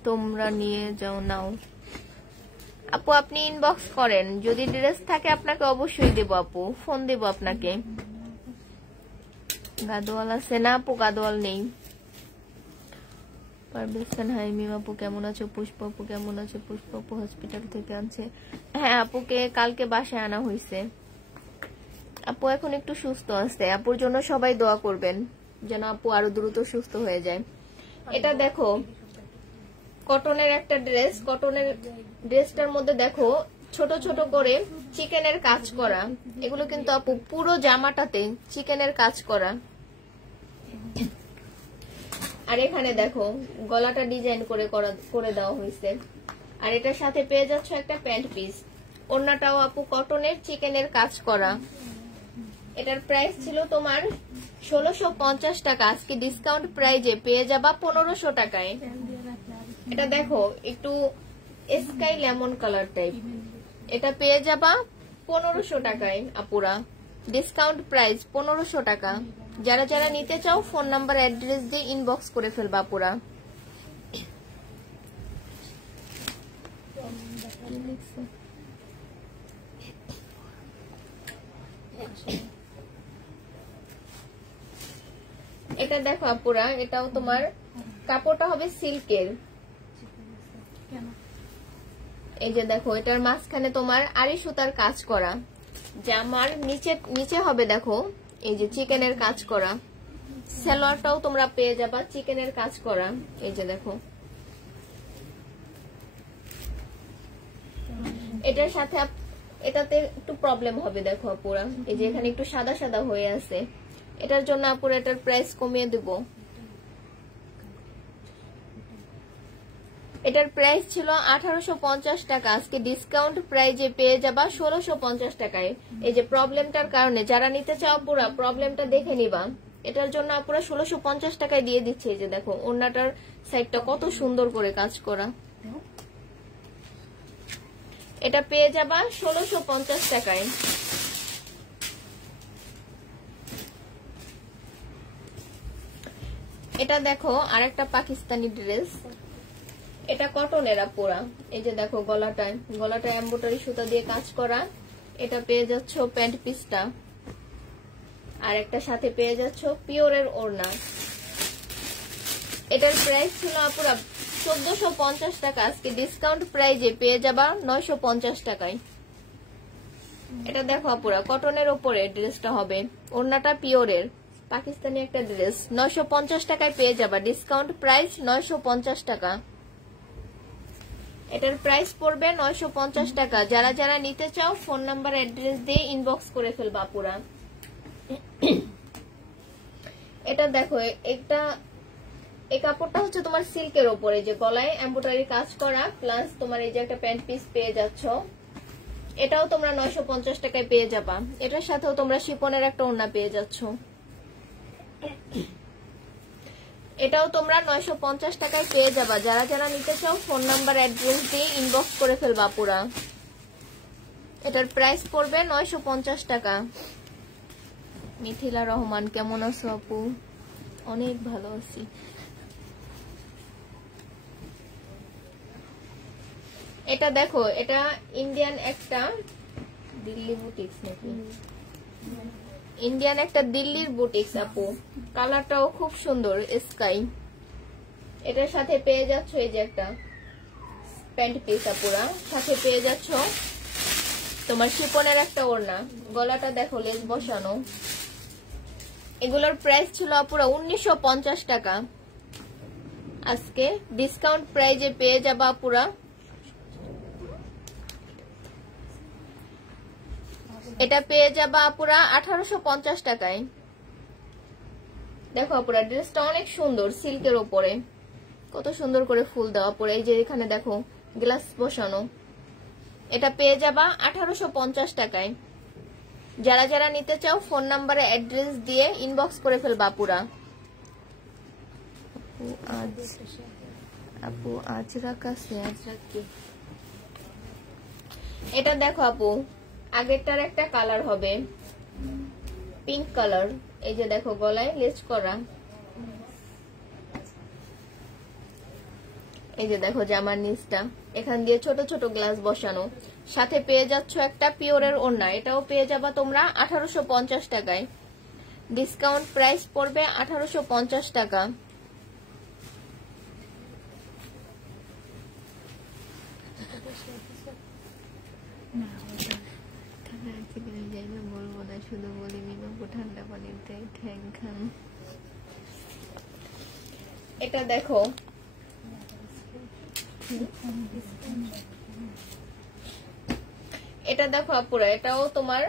তোমরা নিয়ে যাও, নাও আপু। আপনি ইনবক্স করেন, যদি ড্রেস থাকে আপনাকে অবশ্যই দেব আপু, ফোন দেব আপনাকে। গাদোয়াল আছে না আপু? গাদোয়াল নেই। পারভেজ খান, হাই মিম আপু কেমন আছো? পুষ্প আপু কেমন আছো? পুষ্প আপু হসপিটাল থেকে আনছে। হ্যাঁ আপুকে কালকে বাসায় আনা হয়েছে। আপু এখন একটু সুস্থ আছে, আপুর জন্য সবাই দোয়া করবেন যেন আপু আরো দ্রুত সুস্থ হয়ে যায়। এটা দেখো কটনের একটা ড্রেস, কটনের ড্রেসটার মধ্যে দেখো ছোট ছোট করে চিকেনের কাজ করা। এগুলো কিন্তু আপু পুরো জামাটাতে চিকেনের কাজ করা। আর এখানে দেখো গলাটা ডিজাইন করে দেওয়া হয়েছে। আর এটার সাথে পেয়ে যাচ্ছ একটা প্যান্ট পিস। ওড়নাটাও আপু কটনের চিকেনের কাজ করা। এটার প্রাইস ছিল তোমার 1650 টাকা, আজকে ডিসকাউন্ট প্রাইজে পেয়ে যাবা 1500 টাকায়। এটা দেখো একটু স্কাই লেমন কালার টাইপ। এটা পেয়ে যাবা 1500 টাকায় আপুরা, ডিসকাউন্ট প্রাইস 1500 টাকা। যারা যারা নিতে চাও ফোন নাম্বার অ্যাড্রেস দিয়ে ইনবক্স করে ফেলবা আপুরা। এটা দেখো আপুরা, এটাও তোমার কাপড়টা হবে সিল্কের। এই যে দেখো এটার মাঝখানে তোমার আড়ি সুতার কাজ করা। জামার নিচে হবে দেখো এই যে চিকেনের কাজ করা। সালোয়ারটাও তোমরা পেয়ে যাবা চিকেনের কাজ করা। এই যে দেখো এটার সাথে এটাতে একটু প্রবলেম হবে দেখো আপুরা, এই যে এখানে একটু সাদা সাদা হয়ে আছে। এটার জন্য আপুরা এটার প্রাইস কমিয়ে দেব। এটার প্রাইস ছিল 1850 টাকা, আজকে ডিসকাউন্ট প্রাইজে পেয়ে যাবা 1650 টাকায়। এই যে প্রবলেমটার কারণে যারা নিতে চাও পুরা প্রবলেমটা দেখে নিবা। এটার জন্য আপুরা 1650 টাকায় দিয়ে দিচ্ছে। এই যে দেখো ওড়নাটার সাইডটা কত সুন্দর করে কাজ করা। এটা পেয়ে যাবা 1650 টাকায়। এটা দেখো আরেকটা পাকিস্তানি ড্রেস। এটা কটনের আপুরা। এই যে দেখো গলাটা এমব্রয়ডারি সুতা দিয়ে কাজ করা। এটা পেয়ে যাচ্ছ প্যান্ট পিসটা, আর একটা সাথে পেয়ে যাচ্ছ পিওরের ওড়না। এটার প্রাইস ছিল আপুরা 1450 টাকা, আজকে ডিসকাউন্ট প্রাইজে পেয়ে যাবা 950 টাকায়। এটা দেখো আপুরা কটনের উপরে ড্রেসটা হবে, ওড়নাটা পিওরের পাকিস্তানি একটা ড্রেস, 950 টাকায় পেয়ে যাবা, ডিসকাউন্ট প্রাইস 950 টাকা। এটার প্রাইস পড়বে 950 টাকা। যারা যারা নিতে চাও ফোন নাম্বার অ্যাড্রেস দিয়ে ইনবক্স করে ফেলবা আপুরা। এটা দেখো এই কাপড়টা হচ্ছে তোমার সিল্কের উপরে, যে গলায় এমব্রয়ডারি কাজ করা, প্লাস তোমার এই যে একটা প্যান্ট পিস পেয়ে যাচ্ছ। এটাও তোমরা 950 টাকায় পেয়ে যাবা। এটার সাথেও তোমরা শিফনের একটা ওড়না পেয়ে যাচ্ছ। এটাও তোমরা 950 টাকায় পেয়ে যাবা। যারা যারা নিতে চাও ফোন নাম্বার অ্যাড্রেস দিয়ে ইনবক্স করে ফেলবা পুরা। এটার প্রাইস পড়বে 950 টাকা। মিথিলা রহমান, কেমন আছো আপু? অনেক ভালো আছি। এটা দেখো, এটা ইন্ডিয়ান একটা দিল্লি বুটিক্স নাকি, ইন্ডিয়ান একটা দিল্লির বুটিক্স আপু। কালারটাও খুব সুন্দর স্কাই। এটার সাথে পেয়ে যাচ্ছ এই যে একটা প্যান্ট পিস আপুরা, সাথে পেয়ে যাচ্ছ তোমার শিপনের একটা ওড়না। গলাটা দেখো লেস বসানো। এগুলোর প্রাইস ছিল আপুরা 1950 টাকা, আজকে ডিসকাউন্ট প্রাইজে পেয়ে যাবা আপুরা। এটা পেয়ে যাবা আপুরা 1850 টাকায়। দেখো আপুরা ড্রেসটা অনেক সুন্দর, সিল্কের উপরে কত সুন্দর করে ফুল দেওয়া পরে, এই যে এখানে দেখো গ্লাস বসানো। এটা পেয়ে যাবা 1850 টাকায়। যারা যারা নিতে চাও ফোন নাম্বারে অ্যাড্রেস দিয়ে ইনবক্স করে ফেলবা আপুরা। আপু আজরাক আছে, আজরাক কি? এটা দেখো আপু, আগেরটার একটা কালার হবে পিঙ্ক কালার। এই যে দেখো গলায় লেস করা। এই যে দেখো জামার নিচটা, এখান দিয়ে ছোট ছোট গ্লাস বসানো। সাথে পেয়ে যাচ্ছ একটা পিওরের ওড়না। এটাও পেয়ে যাবা তোমরা 1850 টাকায়। ডিসকাউন্ট প্রাইস পড়বে 1850 টাকা। বলবো না, শুধু বলি মিনু ঠান্ডা পানিতে ঠ্যাং খান। এটা দেখো, এটা দেখো আপুরা, এটাও তোমার,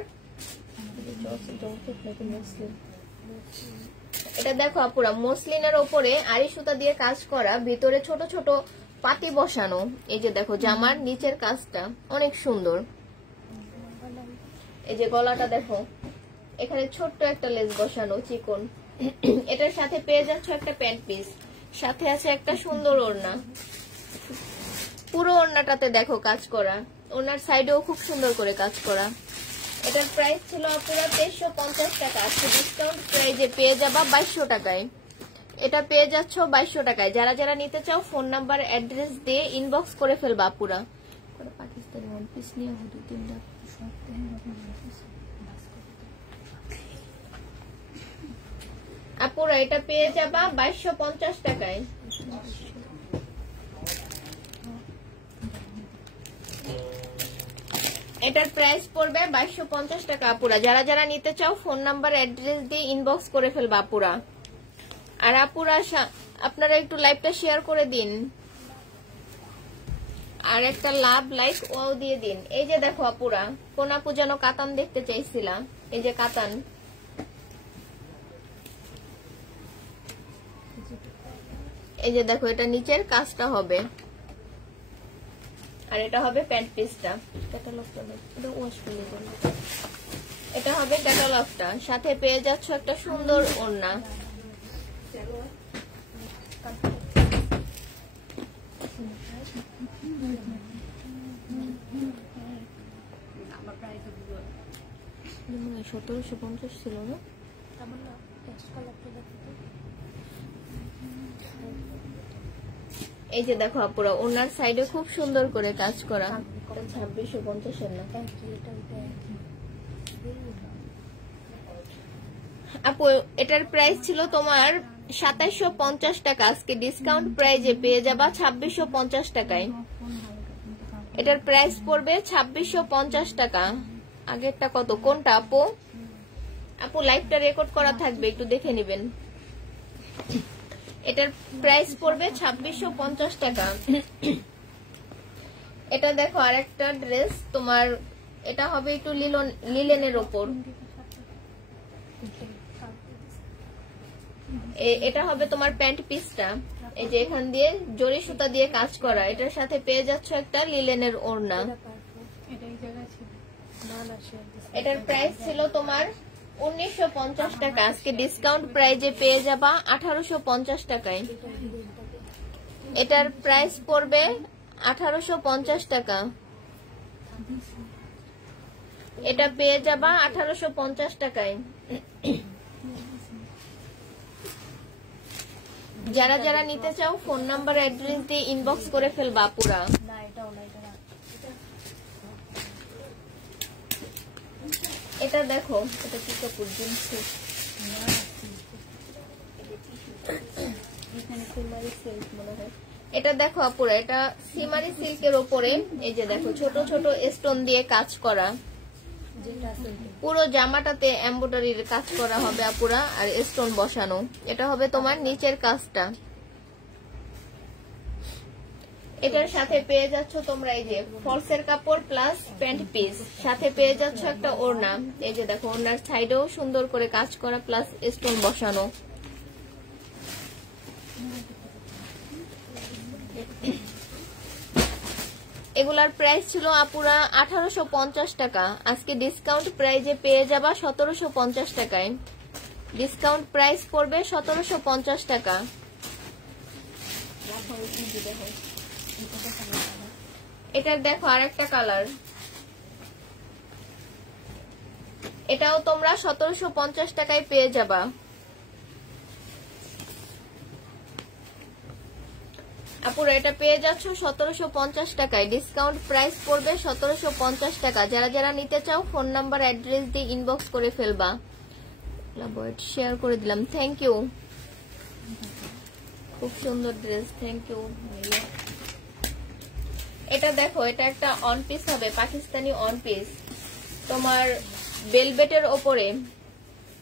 এটা দেখো আপুরা মসলিনের ওপরে আড়ি সুতা দিয়ে কাজ করা, ভিতরে ছোট ছোট পাতি বসানো। এই যে দেখো জামার নিচের কাজটা অনেক সুন্দর। এই যে গলাটা দেখো, এখানে ছোট্ট একটা লেস বসানো চিকন। এটার সাথে পেয়ে যাচ্ছ একটা প্যান্ট পিস, সাথে আছে একটা সুন্দর ওড়না। পুরো ওড়নাটাতে দেখো কাজ করা, ওড়নার সাইডেও খুব সুন্দর করে কাজ করা। এটার প্রাইস ছিল আপুরা 2350 টাকা, আজকে ডিসকাউন্ট প্রাইজে পেয়ে যাবা 2200 টাকায়। এটা পেয়ে যাচ্ছ 2200 টাকায়। যারা যারা নিতে চাও ফোন নাম্বার অ্যাড্রেস দিয়ে ইনবক্স করে ফেলবা আপুরা। পাকিস্তানি ওয়ান পিস নিয়ে দুই তিনটা আপুরা, এটা পেয়ে যাবা 2250 টাকায়। এটার প্রাইস পড়বে 2250 টাকা আপুরা। যারা যারা নিতে চাও ফোন নাম্বার অ্যাড্রেস দিয়ে ইনবক্স করে ফেলবা আপুরা। আর আপুরা আপনারা একটু লাইভটা শেয়ার করে দিন, আর একটা লাভ লাইক ওয়াও দিয়ে দিন। এই যে দেখো আপুরা, কোন আপু যেন কাতান দেখতে চাইছিলাম, এই যে কাতান। এই যে দেখো, এটা নিচের কাজটা হবে, আর এটা হবে প্যান্ট পিসটা। এটা হবে ক্যাটালগটা, সাথে পেয়ে যাচ্ছ একটা সুন্দর ওড়না। $1750 ছিল না? এই যে দেখো আপুরা ওনার সাইডে খুব সুন্দর করে কাজ করা। 2650 এর না আপু, এটার প্রাইস ছিল তোমার 2750 টাকা, আজকে ডিসকাউন্ট প্রাইজে পেয়ে যাবা 2650 টাকায়। এটার প্রাইস পড়বে 2650 টাকা। আগেরটা কত, কোনটা আপু? আপু লাইভটা রেকর্ড করা থাকবে, একটু দেখে নেবেন। এটার প্রাইস পড়বে 2650 টাকা। এটা দেখো আরেকটা ড্রেস তোমার, এটা হবে একটু লিলেনের ওপর। এটা হবে তোমার প্যান্ট পিসটা, এই যে এখান দিয়ে জরি সুতা দিয়ে কাজ করা। এটার সাথে পেয়ে যাচ্ছ একটা লিলেনের ওড়না। এটার প্রাইস ছিল তোমার 1950 টাকা, আজকে ডিসকাউন্ট প্রাইজে পেয়ে যাবা 1850 টাকায়। এটার প্রাইস পড়বে 1850 টাকা। এটা পেয়ে যাবা 1850 টাকায়। যারা যারা নিতে চাও ফোন নাম্বার অ্যাড্রেস দিয়ে ইনবক্স করে ফেলবা পুরা। এটা দেখো, এটা কি কাপড়? জিন্স। এটা দেখো আপুরা, এটা সিমারি সিল্কের ওপরে এই যে দেখো ছোট ছোট স্টোন দিয়ে কাজ করা। পুরো জামাটাতে এমব্রয়ডারির কাজ করা হবে আপুরা, আর স্টোন বসানো। এটা হবে তোমার নিচের কাজটা। এটার সাথে পেয়ে যাচ্ছ তোমরা এই যে ফলসের কাপড় প্লাস প্যান্ট পিস, সাথে পেয়ে যাচ্ছ একটা ওড়না। এই যে দেখো ওড়নার সাইডেও সুন্দর করে কাজ করা প্লাস স্টোন বসানো। এগুলার প্রাইস ছিল আপুরা 1850 টাকা, আজকে ডিসকাউন্ট প্রাইজে পেয়ে যাবা 1750 টাকায়। ডিসকাউন্ট প্রাইস পড়বে 1750 টাকা। এটার দেখো আরেকটা কালার, এটাও তোমরা 1750 টাকায় পেয়ে যাবা। আপুরা এটা পেয়ে যাচ্ছ 1750 টাকায়, ডিসকাউন্ট প্রাইস পড়বে 1750 টাকা। যারা যারা নিতে চাও ফোন নাম্বার অ্যাড্রেস দিয়ে ইনবক্স করে ফেলবা। শেয়ার করে দিলাম, থ্যাংক ইউ। খুব সুন্দর ড্রেস, থ্যাংক ইউ। এটা দেখো, এটা একটা অন পিস হবে, পাকিস্তানি অন পিস তোমার বেলভেটের ওপরে।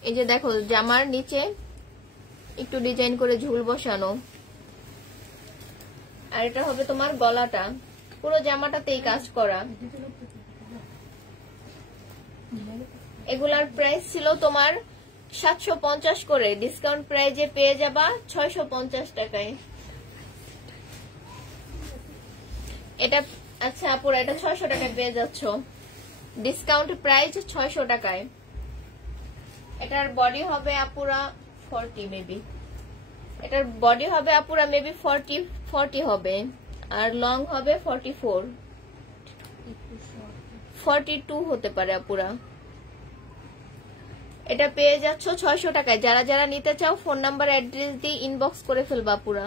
এই যে দেখো জামার নিচে একটু ডিজাইন করে ঝুল বসানো, আর এটা হবে তোমার গলাটা, পুরো জামাটাতেই কাজ করা। এগুলার প্রাইস ছিল তোমার 750 করে, ডিসকাউন্ট প্রাইজে পেয়ে যাবা 650 টাকায়। এটা আচ্ছা আপুরা, এটা 600 টাকায় পেয়ে যাচ্ছ, ডিসকাউন্ট প্রাইস 600 টাকায়। এটার বডি হবে আপুরা 40 মেবি, এটার বডি হবে আপুরা মেবি 40 হবে, আর লং হবে 42 হতে পারে আপুরা। এটা পেয়ে যাচ্ছ 600 টাকায়। যারা যারা নিতে চাও ফোন নাম্বার অ্যাড্রেস দিয়ে ইনবক্স করে ফেলবা আপুরা।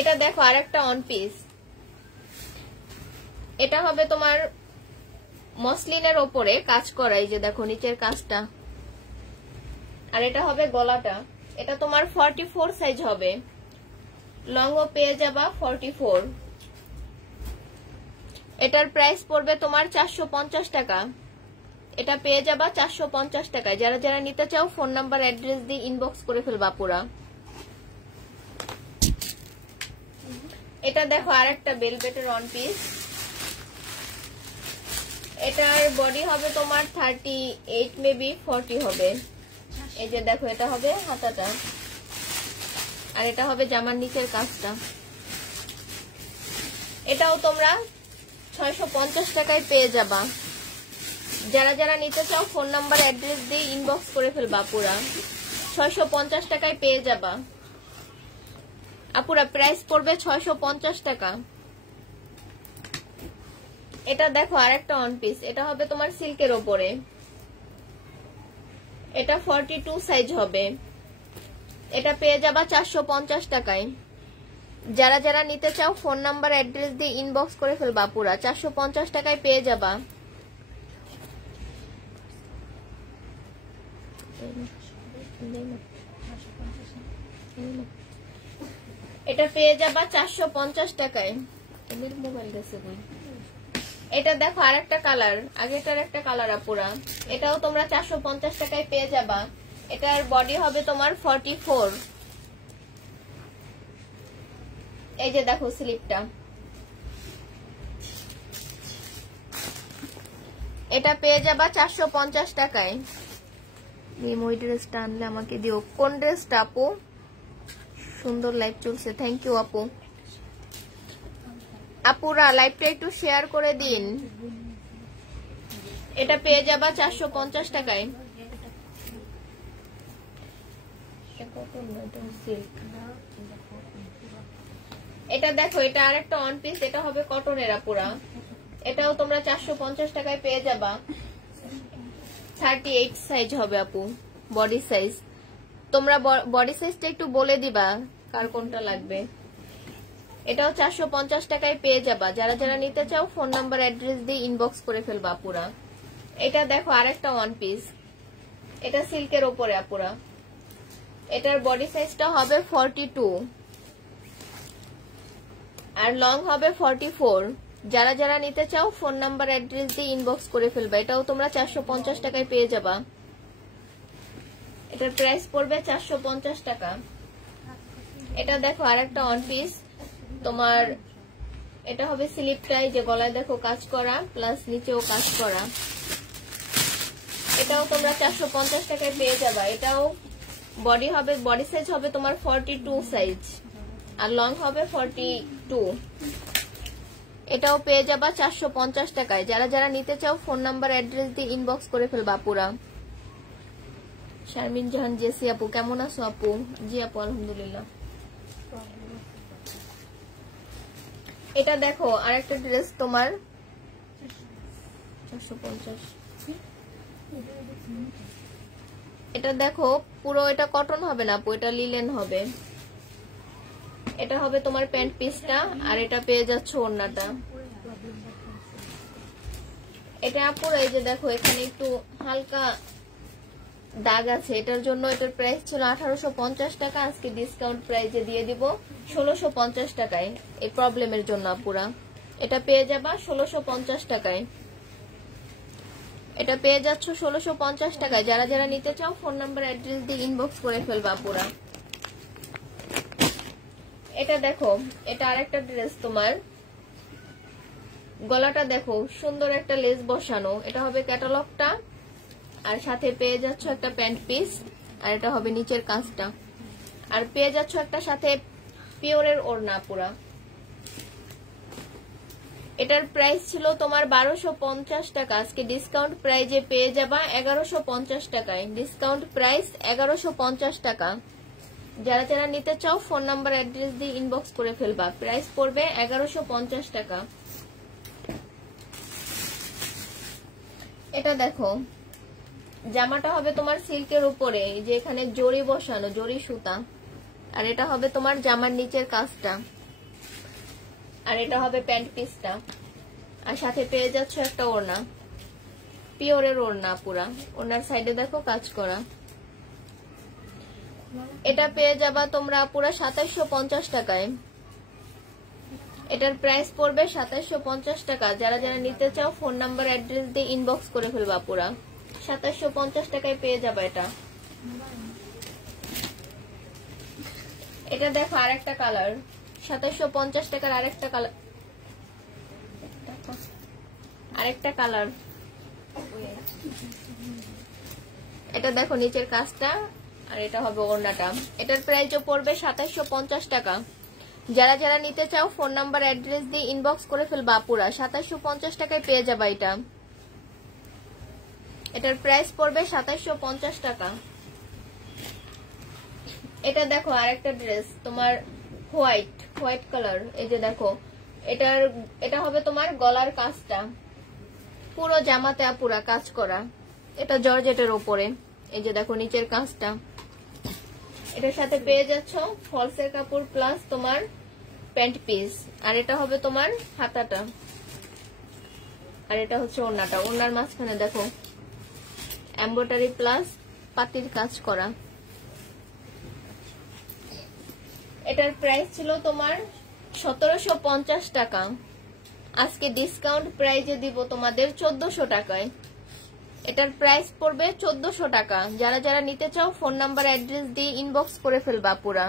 এটা দেখো আরেকটা অন পিস, এটা হবে তোমার মসলিনের ওপরে কাজ করা। এই যে দেখো নিচের কাজটা, আর এটা হবে গলাটা। এটা তোমার 44 সাইজ হবে, লংও পেয়ে যাবা 44। এটার প্রাইস পড়বে তোমার 450 টাকা। এটা পেয়ে যাবা 450 টাকা। যারা যারা নিতে চাও ফোন নাম্বার অ্যাড্রেস দিয়ে ইনবক্স করে ফেলবা পুরা। এটা দেখো আরেকটা বেলভেটের অন পিস, এটার বডি হবে তোমার 38 মেবি 40 হবে। এই যে দেখো এটা হবে হাতাটা, আর এটা হবে জামার নিচের কাজটা। এটাও তোমরা 650 টাকায় পেয়ে যাবা। যারা যারা নিতে চাও ফোন নাম্বার অ্যাড্রেস দিয়ে ইনবক্স করে ফেলবা পুরা। 650 টাকায় পেয়ে যাবা আপুরা, প্রাইস পড়বে 650 টাকা। এটা দেখো আরেকটা অন পিস, এটা হবে তোমার সিল্কের ওপরে। এটা 42 সাইজ হবে। এটা পেয়ে যাবা 450 টাকায়। যারা যারা নিতে চাও ফোন নাম্বার অ্যাড্রেস দিয়ে ইনবক্স করে ফেলবা পুরা। 450 টাকায় পেয়ে যাবা। এটা পেয়ে যাবা 450 টাকায়। এদের মোবাইল গেছে কই? এটা দেখো আরেকটা কালার, আগেটার একটা কালার আপুরা। এটাও তোমরা 450 টাকায় পেয়ে যাবা। এটার বডি হবে তোমার 44। এই যে দেখো স্লিপটা। এটা পেয়ে যাবা 450 টাকায়। ওই ড্রেসটা আনলে আমাকে দিও। কোন ড্রেসটা আপু? সুন্দর লাইভ চলছে, থ্যাংক ইউ আপু। আপুরা লাইভটা একটু শেয়ার করে দিন। এটা পেয়ে যাবা 450 টাকায়। এটা দেখো, এটা আরেকটা ওয়ান পিস। এটা হবে কটনের আপুরা। এটাও তোমরা 450 টাকায় পেয়ে যাবা। 38 সাইজ হবে আপু, বডি সাইজ। তোমরা বডি সাইজটা একটু বলে দিবা কার কোনটা লাগবে। এটাও 450 টাকায় পেয়ে যাবা। যারা যারা নিতে চাও ফোন নাম্বার অ্যাড্রেস দিয়ে ইনবক্স করে ফেলবা আপুরা। এটা দেখো আরেকটা ওয়ান পিস। এটা সিল্কের উপরে আপুরা। এটার বডি সাইজটা হবে 42 আর লং হবে 44। যারা যারা নিতে চাও ফোন নাম্বার অ্যাড্রেস দিয়ে ইনবক্স করে ফেলবা। এটাও তোমরা 450 টাকায় পেয়ে যাবা। এটার প্রাইস পড়বে 450 টাকা। এটা দেখো আরেকটা ওয়ান পিস তোমার। এটা হবে স্লিপটাই, যে গলায় দেখো কাজ করা প্লাস নিচেও কাজ করা। এটাও তোমরা 450 টাকায় পেয়ে যাবা। এটাও বডি হবে, বডি সাইজ হবে তোমার 42 সাইজ আর লং হবে 42। এটাও পেয়ে যাবা 450 টাকায়। যারা যারা নিতে চাও ফোন নাম্বার অ্যাড্রেস দিয়ে ইনবক্স করে ফেলবা পুরা। শারমিন জাহান জেসি আপু কেমন আছো আপু? জি আপু আলহামদুলিল্লাহ। এটা দেখো আরেকটা ড্রেস তোমার 450। এটা দেখো পুরো এটা কটন হবে না আপু, এটা লিলেন হবে। এটা হবে তোমার প্যান্ট পিসটা আর এটা পেয়ে যাচ্ছে ওড়নাটা। এটা পুরো এই যে দেখো এখানে একটু হালকা দাগ আছে, এটার জন্য এটার প্রাইস ছিল 1850 টাকা। আজকে ডিসকাউন্ট প্রাইসে দিয়ে দিব 1650 টাকায়। এই প্রবলেমের জন্য পুরা এটা পেয়ে যাবা 1650 টাকায়। এটা পেয়ে যাচ্ছ 1650 টাকায়। যারা যারা নিতে চাও ফোন নাম্বার অ্যাড্রেস দিয়ে ইনবক্স করে ফেলবা পুরা। এটা দেখো, এটা আরেকটা ড্রেস তোমার। গলাটা দেখো সুন্দর একটা লেস বসানো। এটা হবে ক্যাটালগটা আর সাথে পেয়ে যাচ্ছ একটা প্যান্ট পিস আর এটা হবে নিচের কাজটা আর পেয়ে যাচ্ছ একটা সাথে পিওরের ওড়না পুরা। এটার প্রাইস ছিল তোমার 1250 টাকা। আজকে ডিসকাউন্ট প্রাইজে পেয়ে যাবা 1150 টাকায়। ডিসকাউন্ট প্রাইস 1150 টাকা। যারা যারা নিতে চাও ফোন নাম্বার অ্যাড্রেস দিয়ে ইনবক্স করে ফেলবা। প্রাইস পড়বে 1150 টাকা। এটা দেখো জামাটা হবে তোমার সিল্কের উপরে, যে এখানে জরি বসানো, জরি সুতা। আর এটা হবে তোমার জামার নিচের কাজটা আর এটা হবে প্যান্ট পিসটা আর সাথে পেয়ে যাচ্ছ একটা ওড়না, পিওরের ওড়না পুরা। ওড়নার সাইডে দেখো কাজ করা। এটা পেয়ে যাবা তোমরা পুরা 2750 টাকায়। এটার প্রাইস পড়বে 2750 টাকা। যারা যারা নিতে চাও ফোন নাম্বার অ্যাড্রেস দিয়ে ইনবক্স করে ফেলবা পুরা। 2750 টাকায় পেয়ে যাবা এটা। এটা দেখো আরেকটা কালার, 2750 টাকার আরেকটা কালার। এটা দেখো নিচের কাজটা আর এটা হবে ওড়নাটা। এটার প্রাইসও পড়বে 2750 টাকা। যারা যারা নিতে চাও ফোন নাম্বার অ্যাড্রেস দিয়ে ইনবক্স করে ফেলবা পুরা। 2750 টাকায় পেয়ে যাবা এটা। এটার প্রাইস পড়বে 2750 টাকা। এটা দেখো আরেকটা ড্রেস তোমার হোয়াইট কালার। এই যে দেখো এটা হবে তোমার গলার কাজটা পুরো জামাতে পুরা কাজ করা। এটা জর্জেটের উপরে এই যে দেখো নিচের কাজটা, এটার সাথে পেয়ে যাচ্ছ ফলসের কাপড় প্লাস তোমার প্যান্ট পিস, আর এটা হবে তোমার হাতাটা, আর এটা হচ্ছে ওড়নাটা। ওড়নার মাঝখানে দেখো এমব্রয়ডারি প্লাস পাতির কাজ করা। এটার প্রাইস ছিল তোমার 1750 টাকা, আজকে ডিসকাউন্ট প্রাইজে দিব তোমাদের 1400 টাকায়। এটার প্রাইস পড়বে 1400 টাকা। যারা যারা নিতে চাও ফোন নাম্বার অ্যাড্রেস দিয়ে ইনবক্স করে ফেলবা পুরা।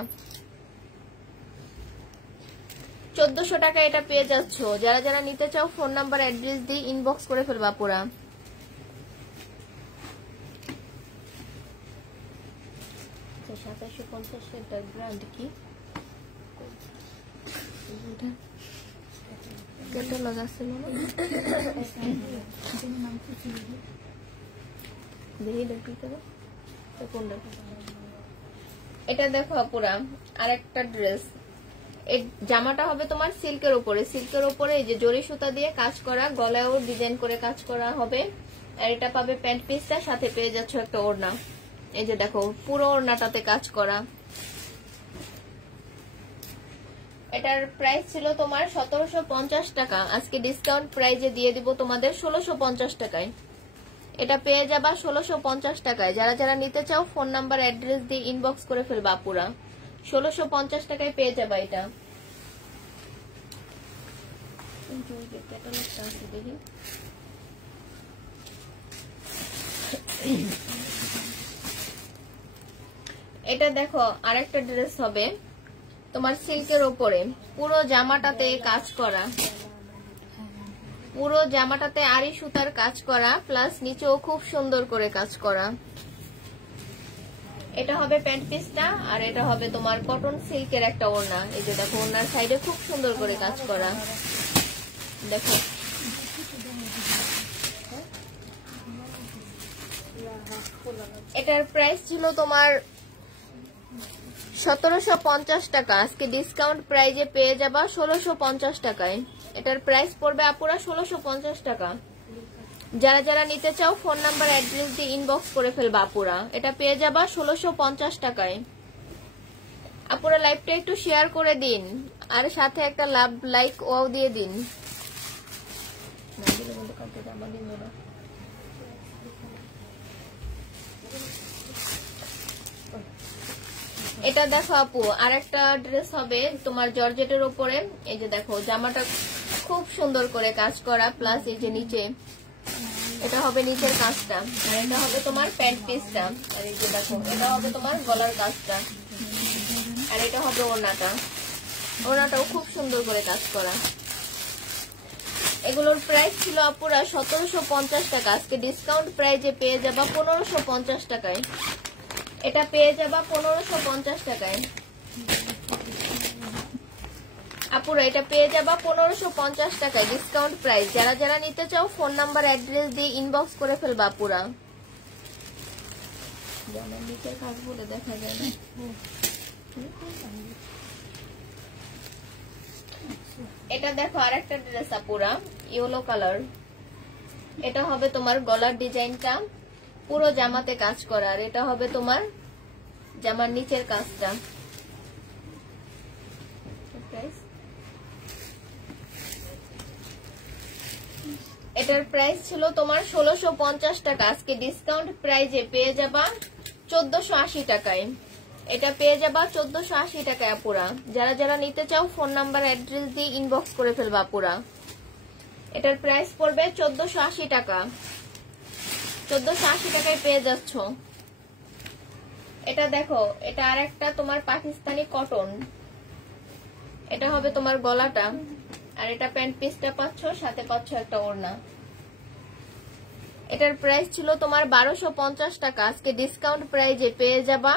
1400 টাকা এটা পেয়ে যাচ্ছ। যারা যারা নিতে চাও ফোন নাম্বার অ্যাড্রেস দিয়ে ইনবক্স করে ফেলবা পুরা। তো 2750 এর ব্র্যান্ড কি ক্যাটালগ আছে না? এটা দেখো পুরা আরেকটা ড্রেস। এই জামাটা হবে তোমার সিল্কের উপরে, সিল্কের উপরে এই যে জরি সুতা দিয়ে কাজ করা, গলায়ও ডিজাইন করে কাজ করা হবে। আর এটা পাবে প্যান্ট পিসটা, সাথে পেয়ে যাচ্ছ একটা ওড়না। এই যে দেখো পুরো ওড়নাটাতে কাজ করা। এটার প্রাইস ছিল তোমার 1750 টাকা, আজকে ডিসকাউন্ট প্রাইজে দিয়ে দিব তোমাদের 1650 টাকায়। এটা পেয়ে যাবা 1650 টাকায়। যারা যারা নিতে চাও ফোন নাম্বার অ্যাড্রেস দিয়ে ইনবক্স করে ফেলবা পুরা। 1650 টাকায় পেয়ে যাবা এটা। দেখি এটা দেখো আরেকটা ড্রেস হবে তোমার সিল্কের উপরে, পুরো জামাটাতে কাজ করা, পুরো জামাটাতে আড়ি সুতার কাজ করা প্লাস নিচেও খুব সুন্দর করে কাজ করা। এটা হবে প্যান্ট পিসটা, আর এটা হবে তোমার কটন সিল্কের একটা ওড়না। এই যে দেখো ওড়নার সাইডে খুব সুন্দর করে কাজ করা। দেখো এটার প্রাইস ছিল তোমার 1750 টাকা, আজকে ডিসকাউন্ট প্রাইজে পেয়ে যাবা 1650 টাকায়। এটার প্রাইস পড়বে আপুরা 1650 টাকা। যারা যারা নিতে চাও ফোন নাম্বার অ্যাড্রেস দিয়ে ইনবক্স করে ফেলবা আপুরা। এটা পেয়ে যাবা 1650 টাকায়। আপুরা লাইভটা একটু শেয়ার করে দিন, আর সাথে একটা লাভ লাইক ওয়াও দিয়ে দিন। এটা দেখো আপু আরেকটা ড্রেস হবে তোমার জর্জেটের উপরে। এই যে দেখো জামাটা খুব সুন্দর করে কাজ করা প্লাস এই যে নিচে এটা হবে নিচের কাজটা, আর এটা হবে তোমার প্যান্ট পিসটা। আর এই যে দেখো এটা হবে তোমার গলার কাজটা, আর এটা হবে ওড়নাটা। ওড়নাটাও খুব সুন্দর করে কাজ করা। এগুলোর প্রাইস ছিল আপুরা 1750 টাকা, আজকে ডিসকাউন্ট প্রাইজে পেয়ে যাবা 1550 টাকায়। এটা পেয়ে যাবা 1550 টাকায় আপুরা। এটা পেয়ে যাবা 1550 টাকায় ডিসকাউন্ট প্রাইস। যারা যারা নিতে চাও ফোন নাম্বার অ্যাড্রেস দিয়ে ইনবক্স করে ফেলবা আপুরা। নিচের কাজ বলে দেখা যায় না। এটা দেখো আরেকটা ড্রেস আপুরা ইয়েলো কালার। এটা হবে তোমার গলার ডিজাইনটা পুরো জামাতে কাজ করা, আর এটা হবে তোমার জামার নিচের কাজটা। এটার প্রাইস ছিল তোমার 1650 টাকা, আজকে ডিসকাউন্ট প্রাইজে পেয়ে যাবা 1480 টাকায়। এটা পেয়ে যাবা 1480 টাকায় আপুরা। যারা যারা নিতে চাও ফোন নাম্বার অ্যাড্রেস দিয়ে ইনবক্স করে ফেলবা আপুরা। এটার প্রাইস পড়বে 1480 টাকা। 1480 টাকায় পেয়ে যাচ্ছ। এটা দেখো এটা আরেকটা তোমার পাকিস্তানি কটন। এটা হবে তোমার গলাটা, আর এটা প্যান্ট পিসটা পাচ্ছ, সাথে পাচ্ছ একটা ওড়না। এটার প্রাইস ছিল তোমার 1250 টাকা, আজকে ডিসকাউন্ট প্রাইজে পেয়ে যাবা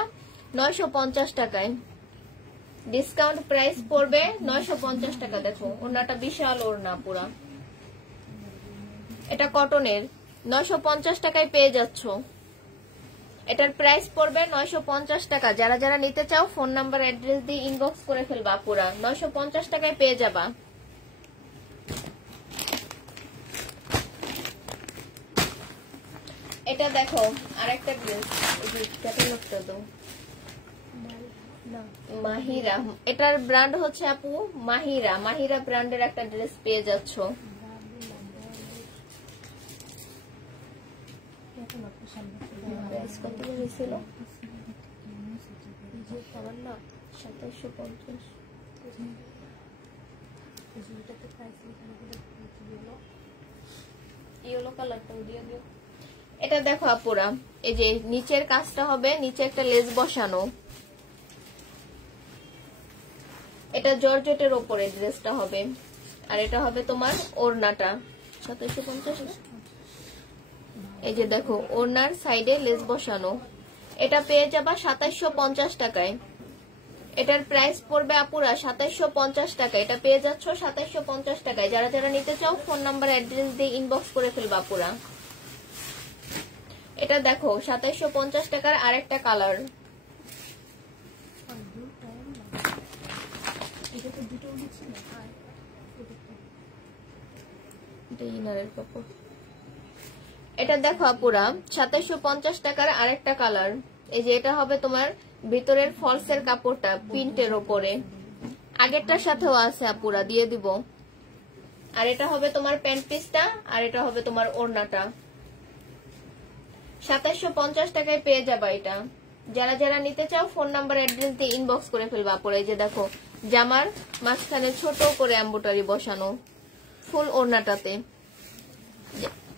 950 টাকায়। ডিসকাউন্ট প্রাইস পড়বে 950 টাকা। দেখো ওড়নাটা বিশাল ওড়না পুরা, এটা কটনের। 950 টাকায় পেয়ে যাচ্ছ। এটার প্রাইস পড়বে 950 টাকা। যারা যারা নিতে চাও ফোন নাম্বার অ্যাড্রেস দিয়ে ইনবক্স করে ফেলবা পুরা। 950 টাকায় পেয়ে যাবা। এটা দেখো আরেকটা ড্রেস, এই যে ক্যাটালগটা দাও। মাহিরা, এটার ব্র্যান্ড হচ্ছে আপু মাহিরা। মাহিরা ব্র্যান্ডের একটা ড্রেস পেয়ে যাচ্ছ। কত করে ছিল? 2750। ইয়েলো কালারটাও দিয়ে দিও। এটা দেখো আপুরা, এই যে নিচের কাজটা হবে, নিচে একটা লেস বসানো। এটা জর্জেটের উপরে ড্রেসটা হবে, আর এটা হবে তোমার ওড়নাটা 2750। এই যে দেখো ওড়নার সাইডে লেস বসানো। এটা পেয়ে যাবা 2750 টাকায়। এটার প্রাইস পড়বে আপুরা 2750 টাকা। এটা পেয়ে যাচ্ছ 2750 টাকায়। যারা যারা নিতে চাও ফোন নাম্বার অ্যাড্রেস দিয়ে ইনবক্স করে ফেলবা আপুরা। এটা দেখো 2750 টাকার আরেকটা কালার। এটা দেখো আপুরা 2750 টাকার আরেকটা কালার। এই যে এটা হবে তোমার ভিতরের ফলসের কাপড়টা প্রিন্টের উপরে, আগেরটার সাথেও আছে আপুরা, দিয়ে দিব। আর এটা হবে তোমার প্যান্ট পিসটা, আর এটা হবে তোমার ওড়নাটা। 2750 টাকায় পেয়ে যাবা এটা। যারা যারা নিতে চাও ফোন নাম্বার অ্যাড্রেস দিয়ে ইনবক্স করে ফেলবা আপুরা। এই যে দেখো জামার মাঝখানে ছোট করে এমব্রয়ডারি বসানো ফুল ওড়নাটাতে।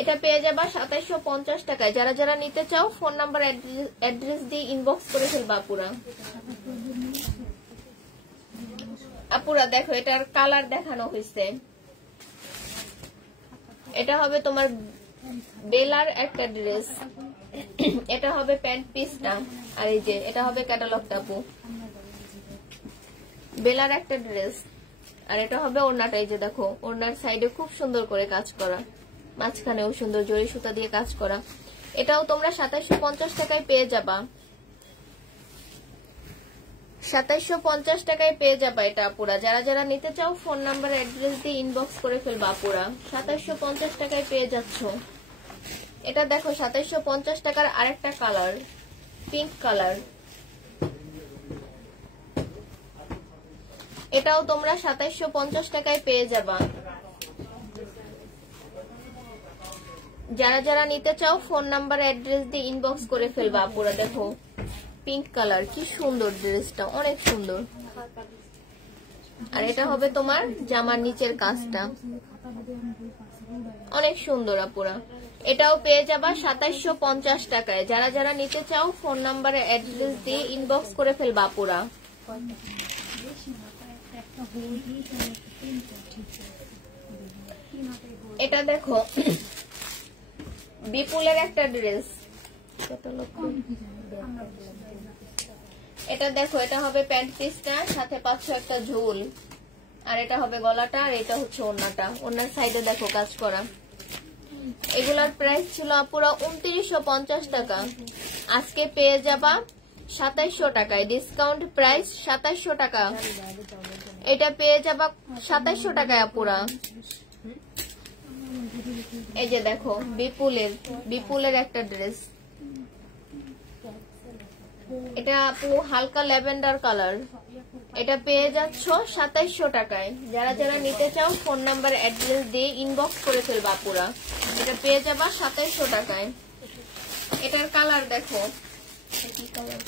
এটা পেয়ে যাবা 2750 টাকায়। যারা যারা নিতে চাও ফোন নাম্বার অ্যাড্রেস দিয়ে ইনবক্স করে ফেলবা আপুরা। আপুরা দেখো এটার কালার দেখানো হয়েছে। এটা হবে তোমার বেলার একটা ড্রেস, এটা হবে প্যান্ট পিসটা, আর এই যে এটা হবে ক্যাটালগটা আপু। বেলার একটা ড্রেস, আর এটা হবে ওড়নাটা। এই যে দেখো ওড়নার সাইডে খুব সুন্দর করে কাজ করা, মাঝখানেও সুন্দর জরি সুতা দিয়ে কাজ করা। এটাও তোমরা 2750 টাকায় পেয়ে যাবা। 2750 টাকায় পেয়ে যাবা এটা আপুরা। যারা যারা নিতে চাও ফোন নাম্বার অ্যাড্রেস দিয়ে ইনবক্স করে ফেলবা আপুরা। 2750 টাকায় পেয়ে যাচ্ছ। এটা দেখো 2750 টাকার আরেকটা কালার, পিঙ্ক কালার। এটাও তোমরা 2750 টাকায় পেয়ে যাবা। যারা যারা নিতে চাও ফোন নাম্বার অ্যাড্রেস দিয়ে ইনবক্স করে ফেলবা আপুরা। দেখো পিঙ্ক কালার, কি সুন্দর ড্রেসটা, অনেক সুন্দর। আর এটা হবে তোমার জামার নিচের কাজটা, অনেক সুন্দর আপুরা। এটাও পেয়ে যাবা 2750 টাকায়। যারা যারা নিতে চাও ফোন নাম্বারে অ্যাড্রেস দিয়ে ইনবক্স করে ফেলবা আপুরা। এটা দেখো বিপুলের একটা ড্রেস, এটা দেখো এটা হবে প্যান্ট পিসটা, সাথে পাচ্ছ একটা ঝুল, আর এটা হবে গলাটা, আর এটা হচ্ছে ওড়নাটা। ওড়নার সাইডে দেখো কাজ করা। এগুলার প্রাইস ছিল পুরো 2950 টাকা, আজকে পেয়ে যাবা 2700 টাকায়। ডিসকাউন্ট প্রাইস 2700 টাকা, এটা পেয়ে যাবা 2700 টাকায় আপুরা। এই যে দেখো বিপুলের একটা ড্রেস, এটা আপু হালকা ল্যাভেন্ডার কালার। এটা পেয়ে যাচ্ছ 2700 টাকায়। যারা যারা নিতে চাও ফোন নাম্বার অ্যাড্রেস দিয়ে ইনবক্স করে ফেলবা আপুরা। এটা পেয়ে যাবা 2700 টাকায়। এটার কালার দেখো, কি কালার,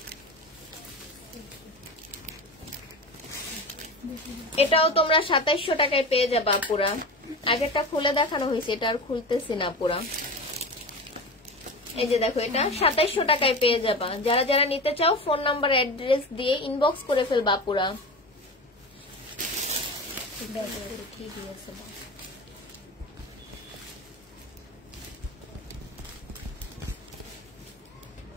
এটাও তোমরা 2700 টাকায় পেয়ে যাবা আপুরা। আগেরটা খুলে দেখানো হয়েছে, এটা আর খুলতেছি না পুরা। এই যে দেখো এটা 2700 টাকায় পেয়ে যাবা। যারা যারা নিতে চাও ফোন নাম্বার অ্যাড্রেস দিয়ে ইনবক্স করে ফেলবা পুরা।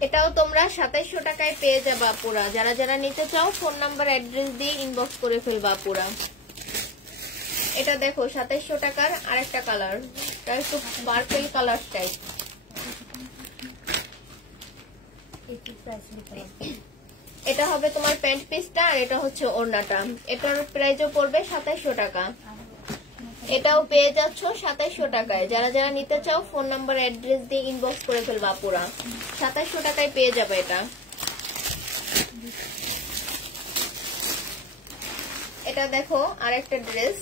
এটাও তোমরা 2700 টাকায় পেয়ে যাবা পুরা। যারা যারা নিতে চাও ফোন নাম্বার অ্যাড্রেস দিয়ে ইনবক্স করে ফেলবা পুরা। এটা দেখো 2700 টাকার আরেকটা কালার, এটা একটু পার্পল কালার টাইপ। এটা হবে তোমার প্যান্ট পিসটা, আর এটা হচ্ছে ওড়নাটা। এটার প্রাইসও পড়বে 2700 টাকা। এটাও পেয়ে যাচ্ছ 2700 টাকায়। যারা যারা নিতে চাও ফোন নাম্বার অ্যাড্রেস দিয়ে ইনবক্স করে ফেলবা পুরা। 2700 টাকায় পেয়ে যাবে এটা। এটা দেখো আরেকটা ড্রেস,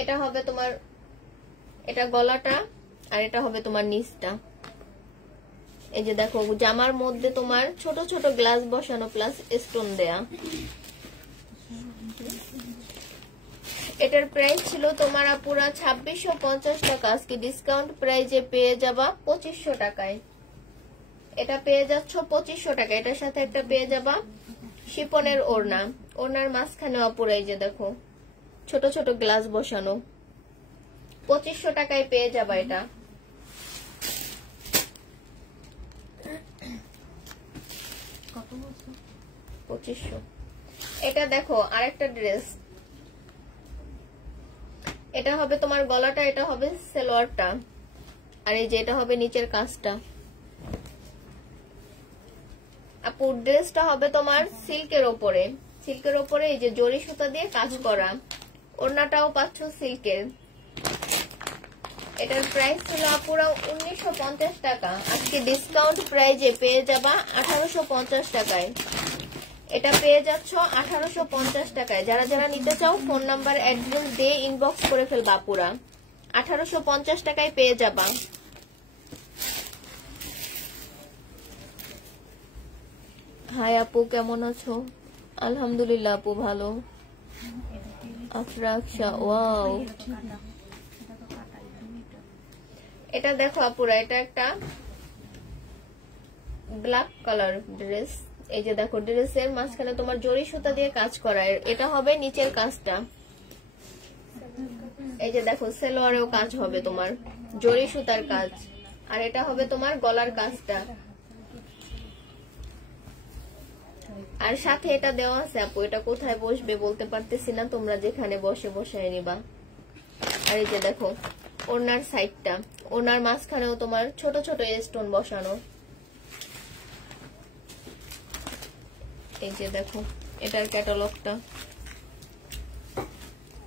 এটা হবে তোমার, এটা গলাটা আর এটা হবে তোমার নিচটা। এই যে দেখো জামার মধ্যে তোমার ছোট ছোট গ্লাস বসানো প্লাস স্টোন দেয়া। এটার প্রাইস ছিল তোমার পুরা 2650 টাকা, আজকে ডিসকাউন্ট প্রাইজে পেয়ে যাবা 2500 টাকায়। এটা পেয়ে যাচ্ছ 2500 টাকা। এটার সাথে একটা পেয়ে যাবা শিপনের ওড়না, ওড়নার মাঝখানে অপুরা এই যে দেখো ছোট ছোট গ্লাস বসানো। 2500 টাকায় পেয়ে যাবা এটা। কত বলছো? 2500। এটা দেখো আরেকটা ড্রেস, এটা হবে তোমার গলাটা, এটা হবে সালোয়ারটা, আর এই যে এটা হবে নিচের কাজটা। আপু ড্রেসটা হবে তোমার সিল্কের ওপরে, সিল্কের ওপরে এই যে জরি সুতা দিয়ে কাজ করা। ওড়নাটাও পাচ্ছ সিল্কের। এটার প্রাইস ছিল পুরো 1950 টাকা, আজকে ডিসকাউন্ট প্রাইজে পেয়ে যাবা 1850 টাকায়। এটা পেয়ে যাচ্ছ 1850 টাকায়। যারা যারা নিতে চাও ফোন নাম্বার অ্যাড্রেস দিয়ে ইনবক্স করে ফেলবা পুরা। 1850 টাকায় পেয়ে যাবা। হাই আপু, কেমন আছো? আলহামদুলিল্লাহ আপু ভালো। আফরাকশা, ওয়াও। এটা দেখো আপুরা, এটা একটা ব্ল্যাক কালার ড্রেস। এই যে দেখো ড্রেসের মাঝখানে তোমার জরি সুতা দিয়ে কাজ করা। এটা হবে নিচের কাজটা। এই যে দেখো সালোয়ারেও কাজ হবে তোমার জরি সুতার কাজ, আর এটা হবে তোমার গলার কাজটা। আর সাথে এটা দেওয়া আছে আপু, এটা কোথায় বসবে বলতে পারতেছি না, তোমরা যেখানে বসে বসায় নিবা। আর এই যে দেখো ওনার সাইডটা, ওনার মাঝখানেও তোমার ছোট ছোট স্টোন বসানো। এই যে দেখো এটার ক্যাটালগটা,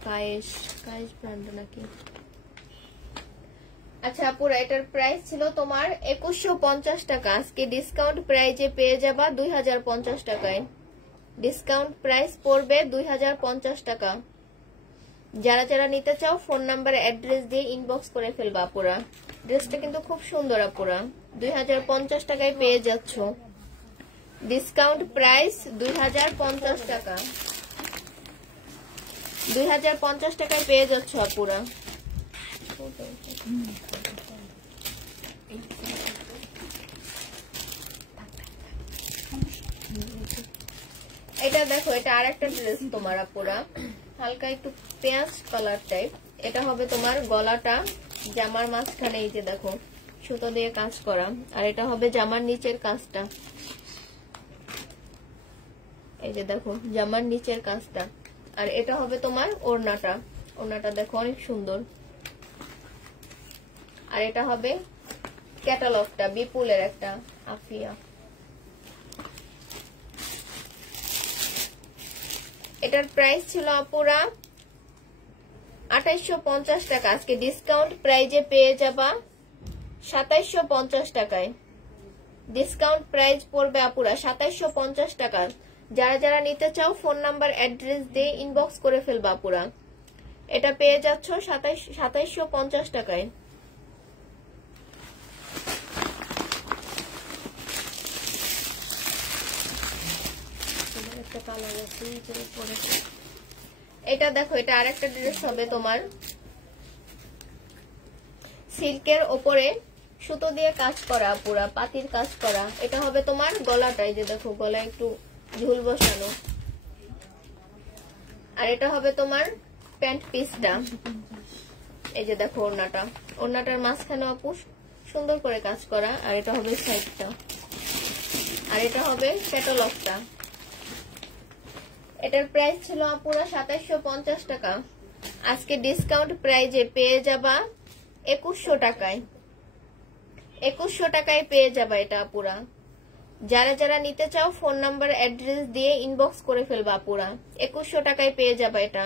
কায়েশ ব্র্যান্ড নাকি। আচ্ছা আপুরা, এটার প্রাইস ছিল তোমার 2150 টাকা, আজকে ডিসকাউন্ট প্রাইজে পেয়ে যাবা 2050 টাকায়। ডিসকাউন্ট প্রাইস পড়বে 2050 টাকা। যারা যারা নিতে চাও ফোন নাম্বার অ্যাড্রেস দিয়ে ইনবক্স করে ফেলবা আপুরা। ড্রেসটা কিন্তু খুব সুন্দর আপুরা, 2050 টাকায় পেয়ে যাচ্ছ। ডিসকাউন্ট প্রাইস 2050 টাকা, 2050 টাকায় পেয়ে যাচ্ছ আপুরা। এটা দেখো, এটা আরেকটা ড্রেস তোমার আপুরা, হালকা একটু পেঁয়াজ কালার টাইপ। এটা হবে তোমার গলাটা, জামার মাঝখানে এই যে দেখো সুতো দিয়ে কাজ করা, আর এটা হবে জামার নিচের কাজটা। এই যে দেখো জামার নিচের কাজটা, আর এটা হবে তোমার ওড়নাটা। ওড়নাটা দেখো অনেক সুন্দর। আর এটা হবে ক্যাটালগটা, বিপুলের একটা আফিয়া। এটার প্রাইস ছিল পুরা 2850 টাকা, আজকে ডিসকাউন্ট প্রাইজে পেয়ে যাবা 2750 টাকায়। ডিসকাউন্ট প্রাইস পড়বে আপুরা 2750 টাকা। যারা যারা নিতে চাও ফোন নাম্বার অ্যাড্রেস দিয়ে ইনবক্স করে ফেলবা আপুরা। এটা পেয়ে যাচ্ছ 2750 টাকায়। এটা দেখো, এটা আরেকটা ড্রেস হবে তোমার সিল্কের ওপরে সুতো দিয়ে কাজ করা, পুরা পাতির কাজ করা। এটা হবে তোমার গলাটা, এই যে দেখো গলায় একটু ঝুল বসানো। আর এটা হবে তোমার প্যান্ট পিসটা। এই যে দেখো ওড়নাটা, ওড়নাটার মাঝখানে আপু সুন্দর করে কাজ করা। আর এটা হবে সাইডটা, আর এটা হবে ক্যাটালগটা। এটার প্রাইস ছিল পুরো 2750 টাকা, আজকে ডিসকাউন্ট প্রাইজে পেয়ে যাবা 2100 টাকায়। 2100 টাকায় পেয়ে যাবা এটা পুরা। যারা যারা নিতে চাও ফোন নাম্বার অ্যাড্রেস দিয়ে ইনবক্স করে ফেলবা আপুরা। 2100 টাকায় পেয়ে যাবে এটা।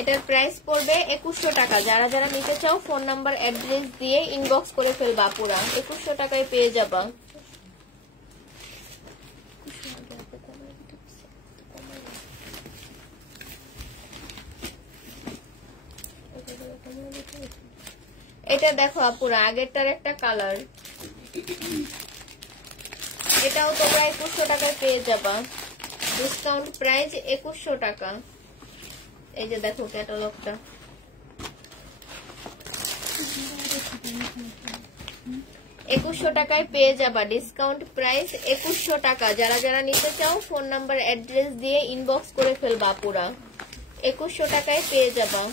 এটার প্রাইস পড়বে 2100 টাকা। যারা যারা নিতে চাও ফোন নাম্বার অ্যাড্রেস দিয়ে ইনবক্স করে ফেলবা আপুরা। 2100 টাকায় পেয়ে যাবা। এটা দেখো আপুরা, আগেরটার একটা কালার, এটাও তোমরা 2100 টাকায় পেয়ে যাবা। ডিসকাউন্ট প্রাইস 2100 টাকা। এই যে দেখো ক্যাটালগটা, 2100 টাকায় পেয়ে যাবা। ডিসকাউন্ট প্রাইস 2100 টাকা। যারা যারা নিতে চাও ফোন নাম্বার অ্যাড্রেস দিয়ে ইনবক্স করে ফেলবা আপুরা। 2100 টাকায় পেয়ে যাবা।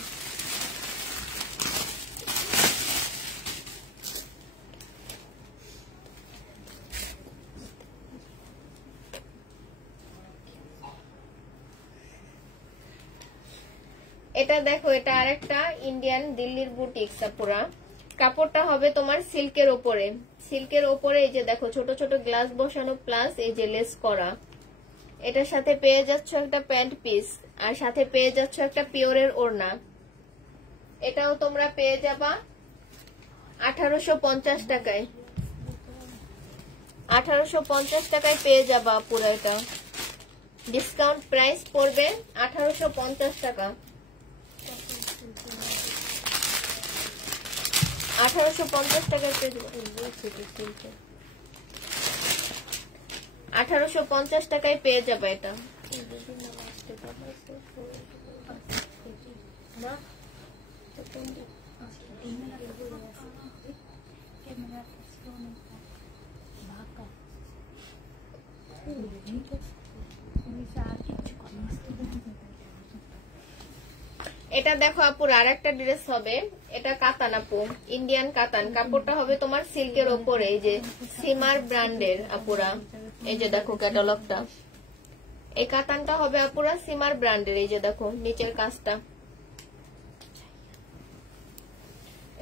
এটা দেখো, এটা আরেকটা ইন্ডিয়ান দিল্লির বুটিক্স আপুরা। কাপড়টা হবে তোমার সিল্কের উপরে। সিল্কের উপরে এই যে দেখো ছোট ছোট গ্লাস বসানো, প্লাস এই যে লেস করা। এটার সাথে পেয়ে যাচ্ছ একটা প্যান্ট পিস, আর সাথে পেয়ে যাচ্ছ একটা পিওরের ওড়না। এটাও তোমরা পেয়ে যাবা 1850 টাকায়। 1850 টাকায় পেয়ে যাবা পুরো। এটা ডিসকাউন্ট প্রাইস পড়বে 1850 টাকা। 1850 টাকায় পেয়ে যাবা। 1850 টাকায় পেয়ে যাবে এটা। এটা দেখো আপুর আর একটা ড্রেস হবে, এটা কাতান আপু, ইন্ডিয়ান কাতান। কাপড়টা হবে তোমার সিল্কের ওপরে, এই যে সিমার ব্র্যান্ডের আপুরা। এই যে দেখো ক্যাটালগটা, এই কাতানটা হবে আপুরা সিমার ব্র্যান্ডের। এই যে দেখো নিচের কাজটা।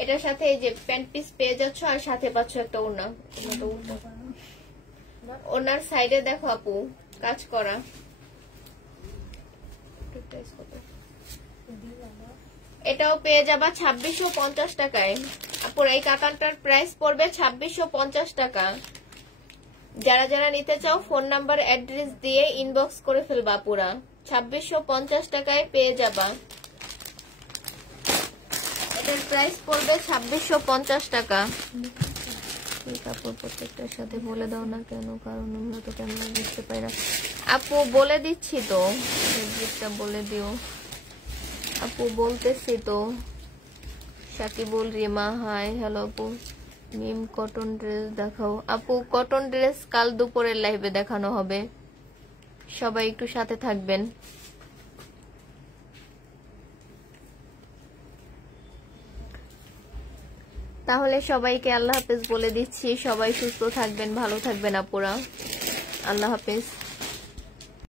এটার সাথে এই যে প্যান্ট পিস পেয়ে যাচ্ছ, আর সাথে পাচ্ছ একটা ওড়না। ওড়নার সাইডে দেখো আপু কাজ করা। এটাও পেয়ে যাবা 2650 টাকায়। আপুরা এই কাতানটার প্রাইস পড়বে 2650 টাকা। যারা যারা নিতে চাও ফোন নাম্বার অ্যাড্রেস দিয়ে ইনবক্স করে ফেলবা আপুরা। 2650 টাকায় পেয়ে যাবা। এটার প্রাইস পড়বে 2650 টাকা। এই কাপড় প্রত্যেকটার সাথে বলে দাও না কেন, কারণ আমরা তো ক্যামেরা দেখতে পাই না। আপু বলে দিচ্ছি তো, ফেব্রিকটা বলে দিও আপু। বলতেছি তো। সাকিবুল রিমা হাই, হ্যালো আপু। মিম কটন ড্রেস দেখাও আপু। কটন ড্রেস কাল দুপুরের লাইভে দেখানো হবে, সবাই একটু সাথে থাকবেন। তাহলে সবাইকে আল্লাহ হাফেজ বলে দিচ্ছি। সবাই সুস্থ থাকবেন, ভালো থাকবেন আপুরা। আল্লাহ হাফেজ।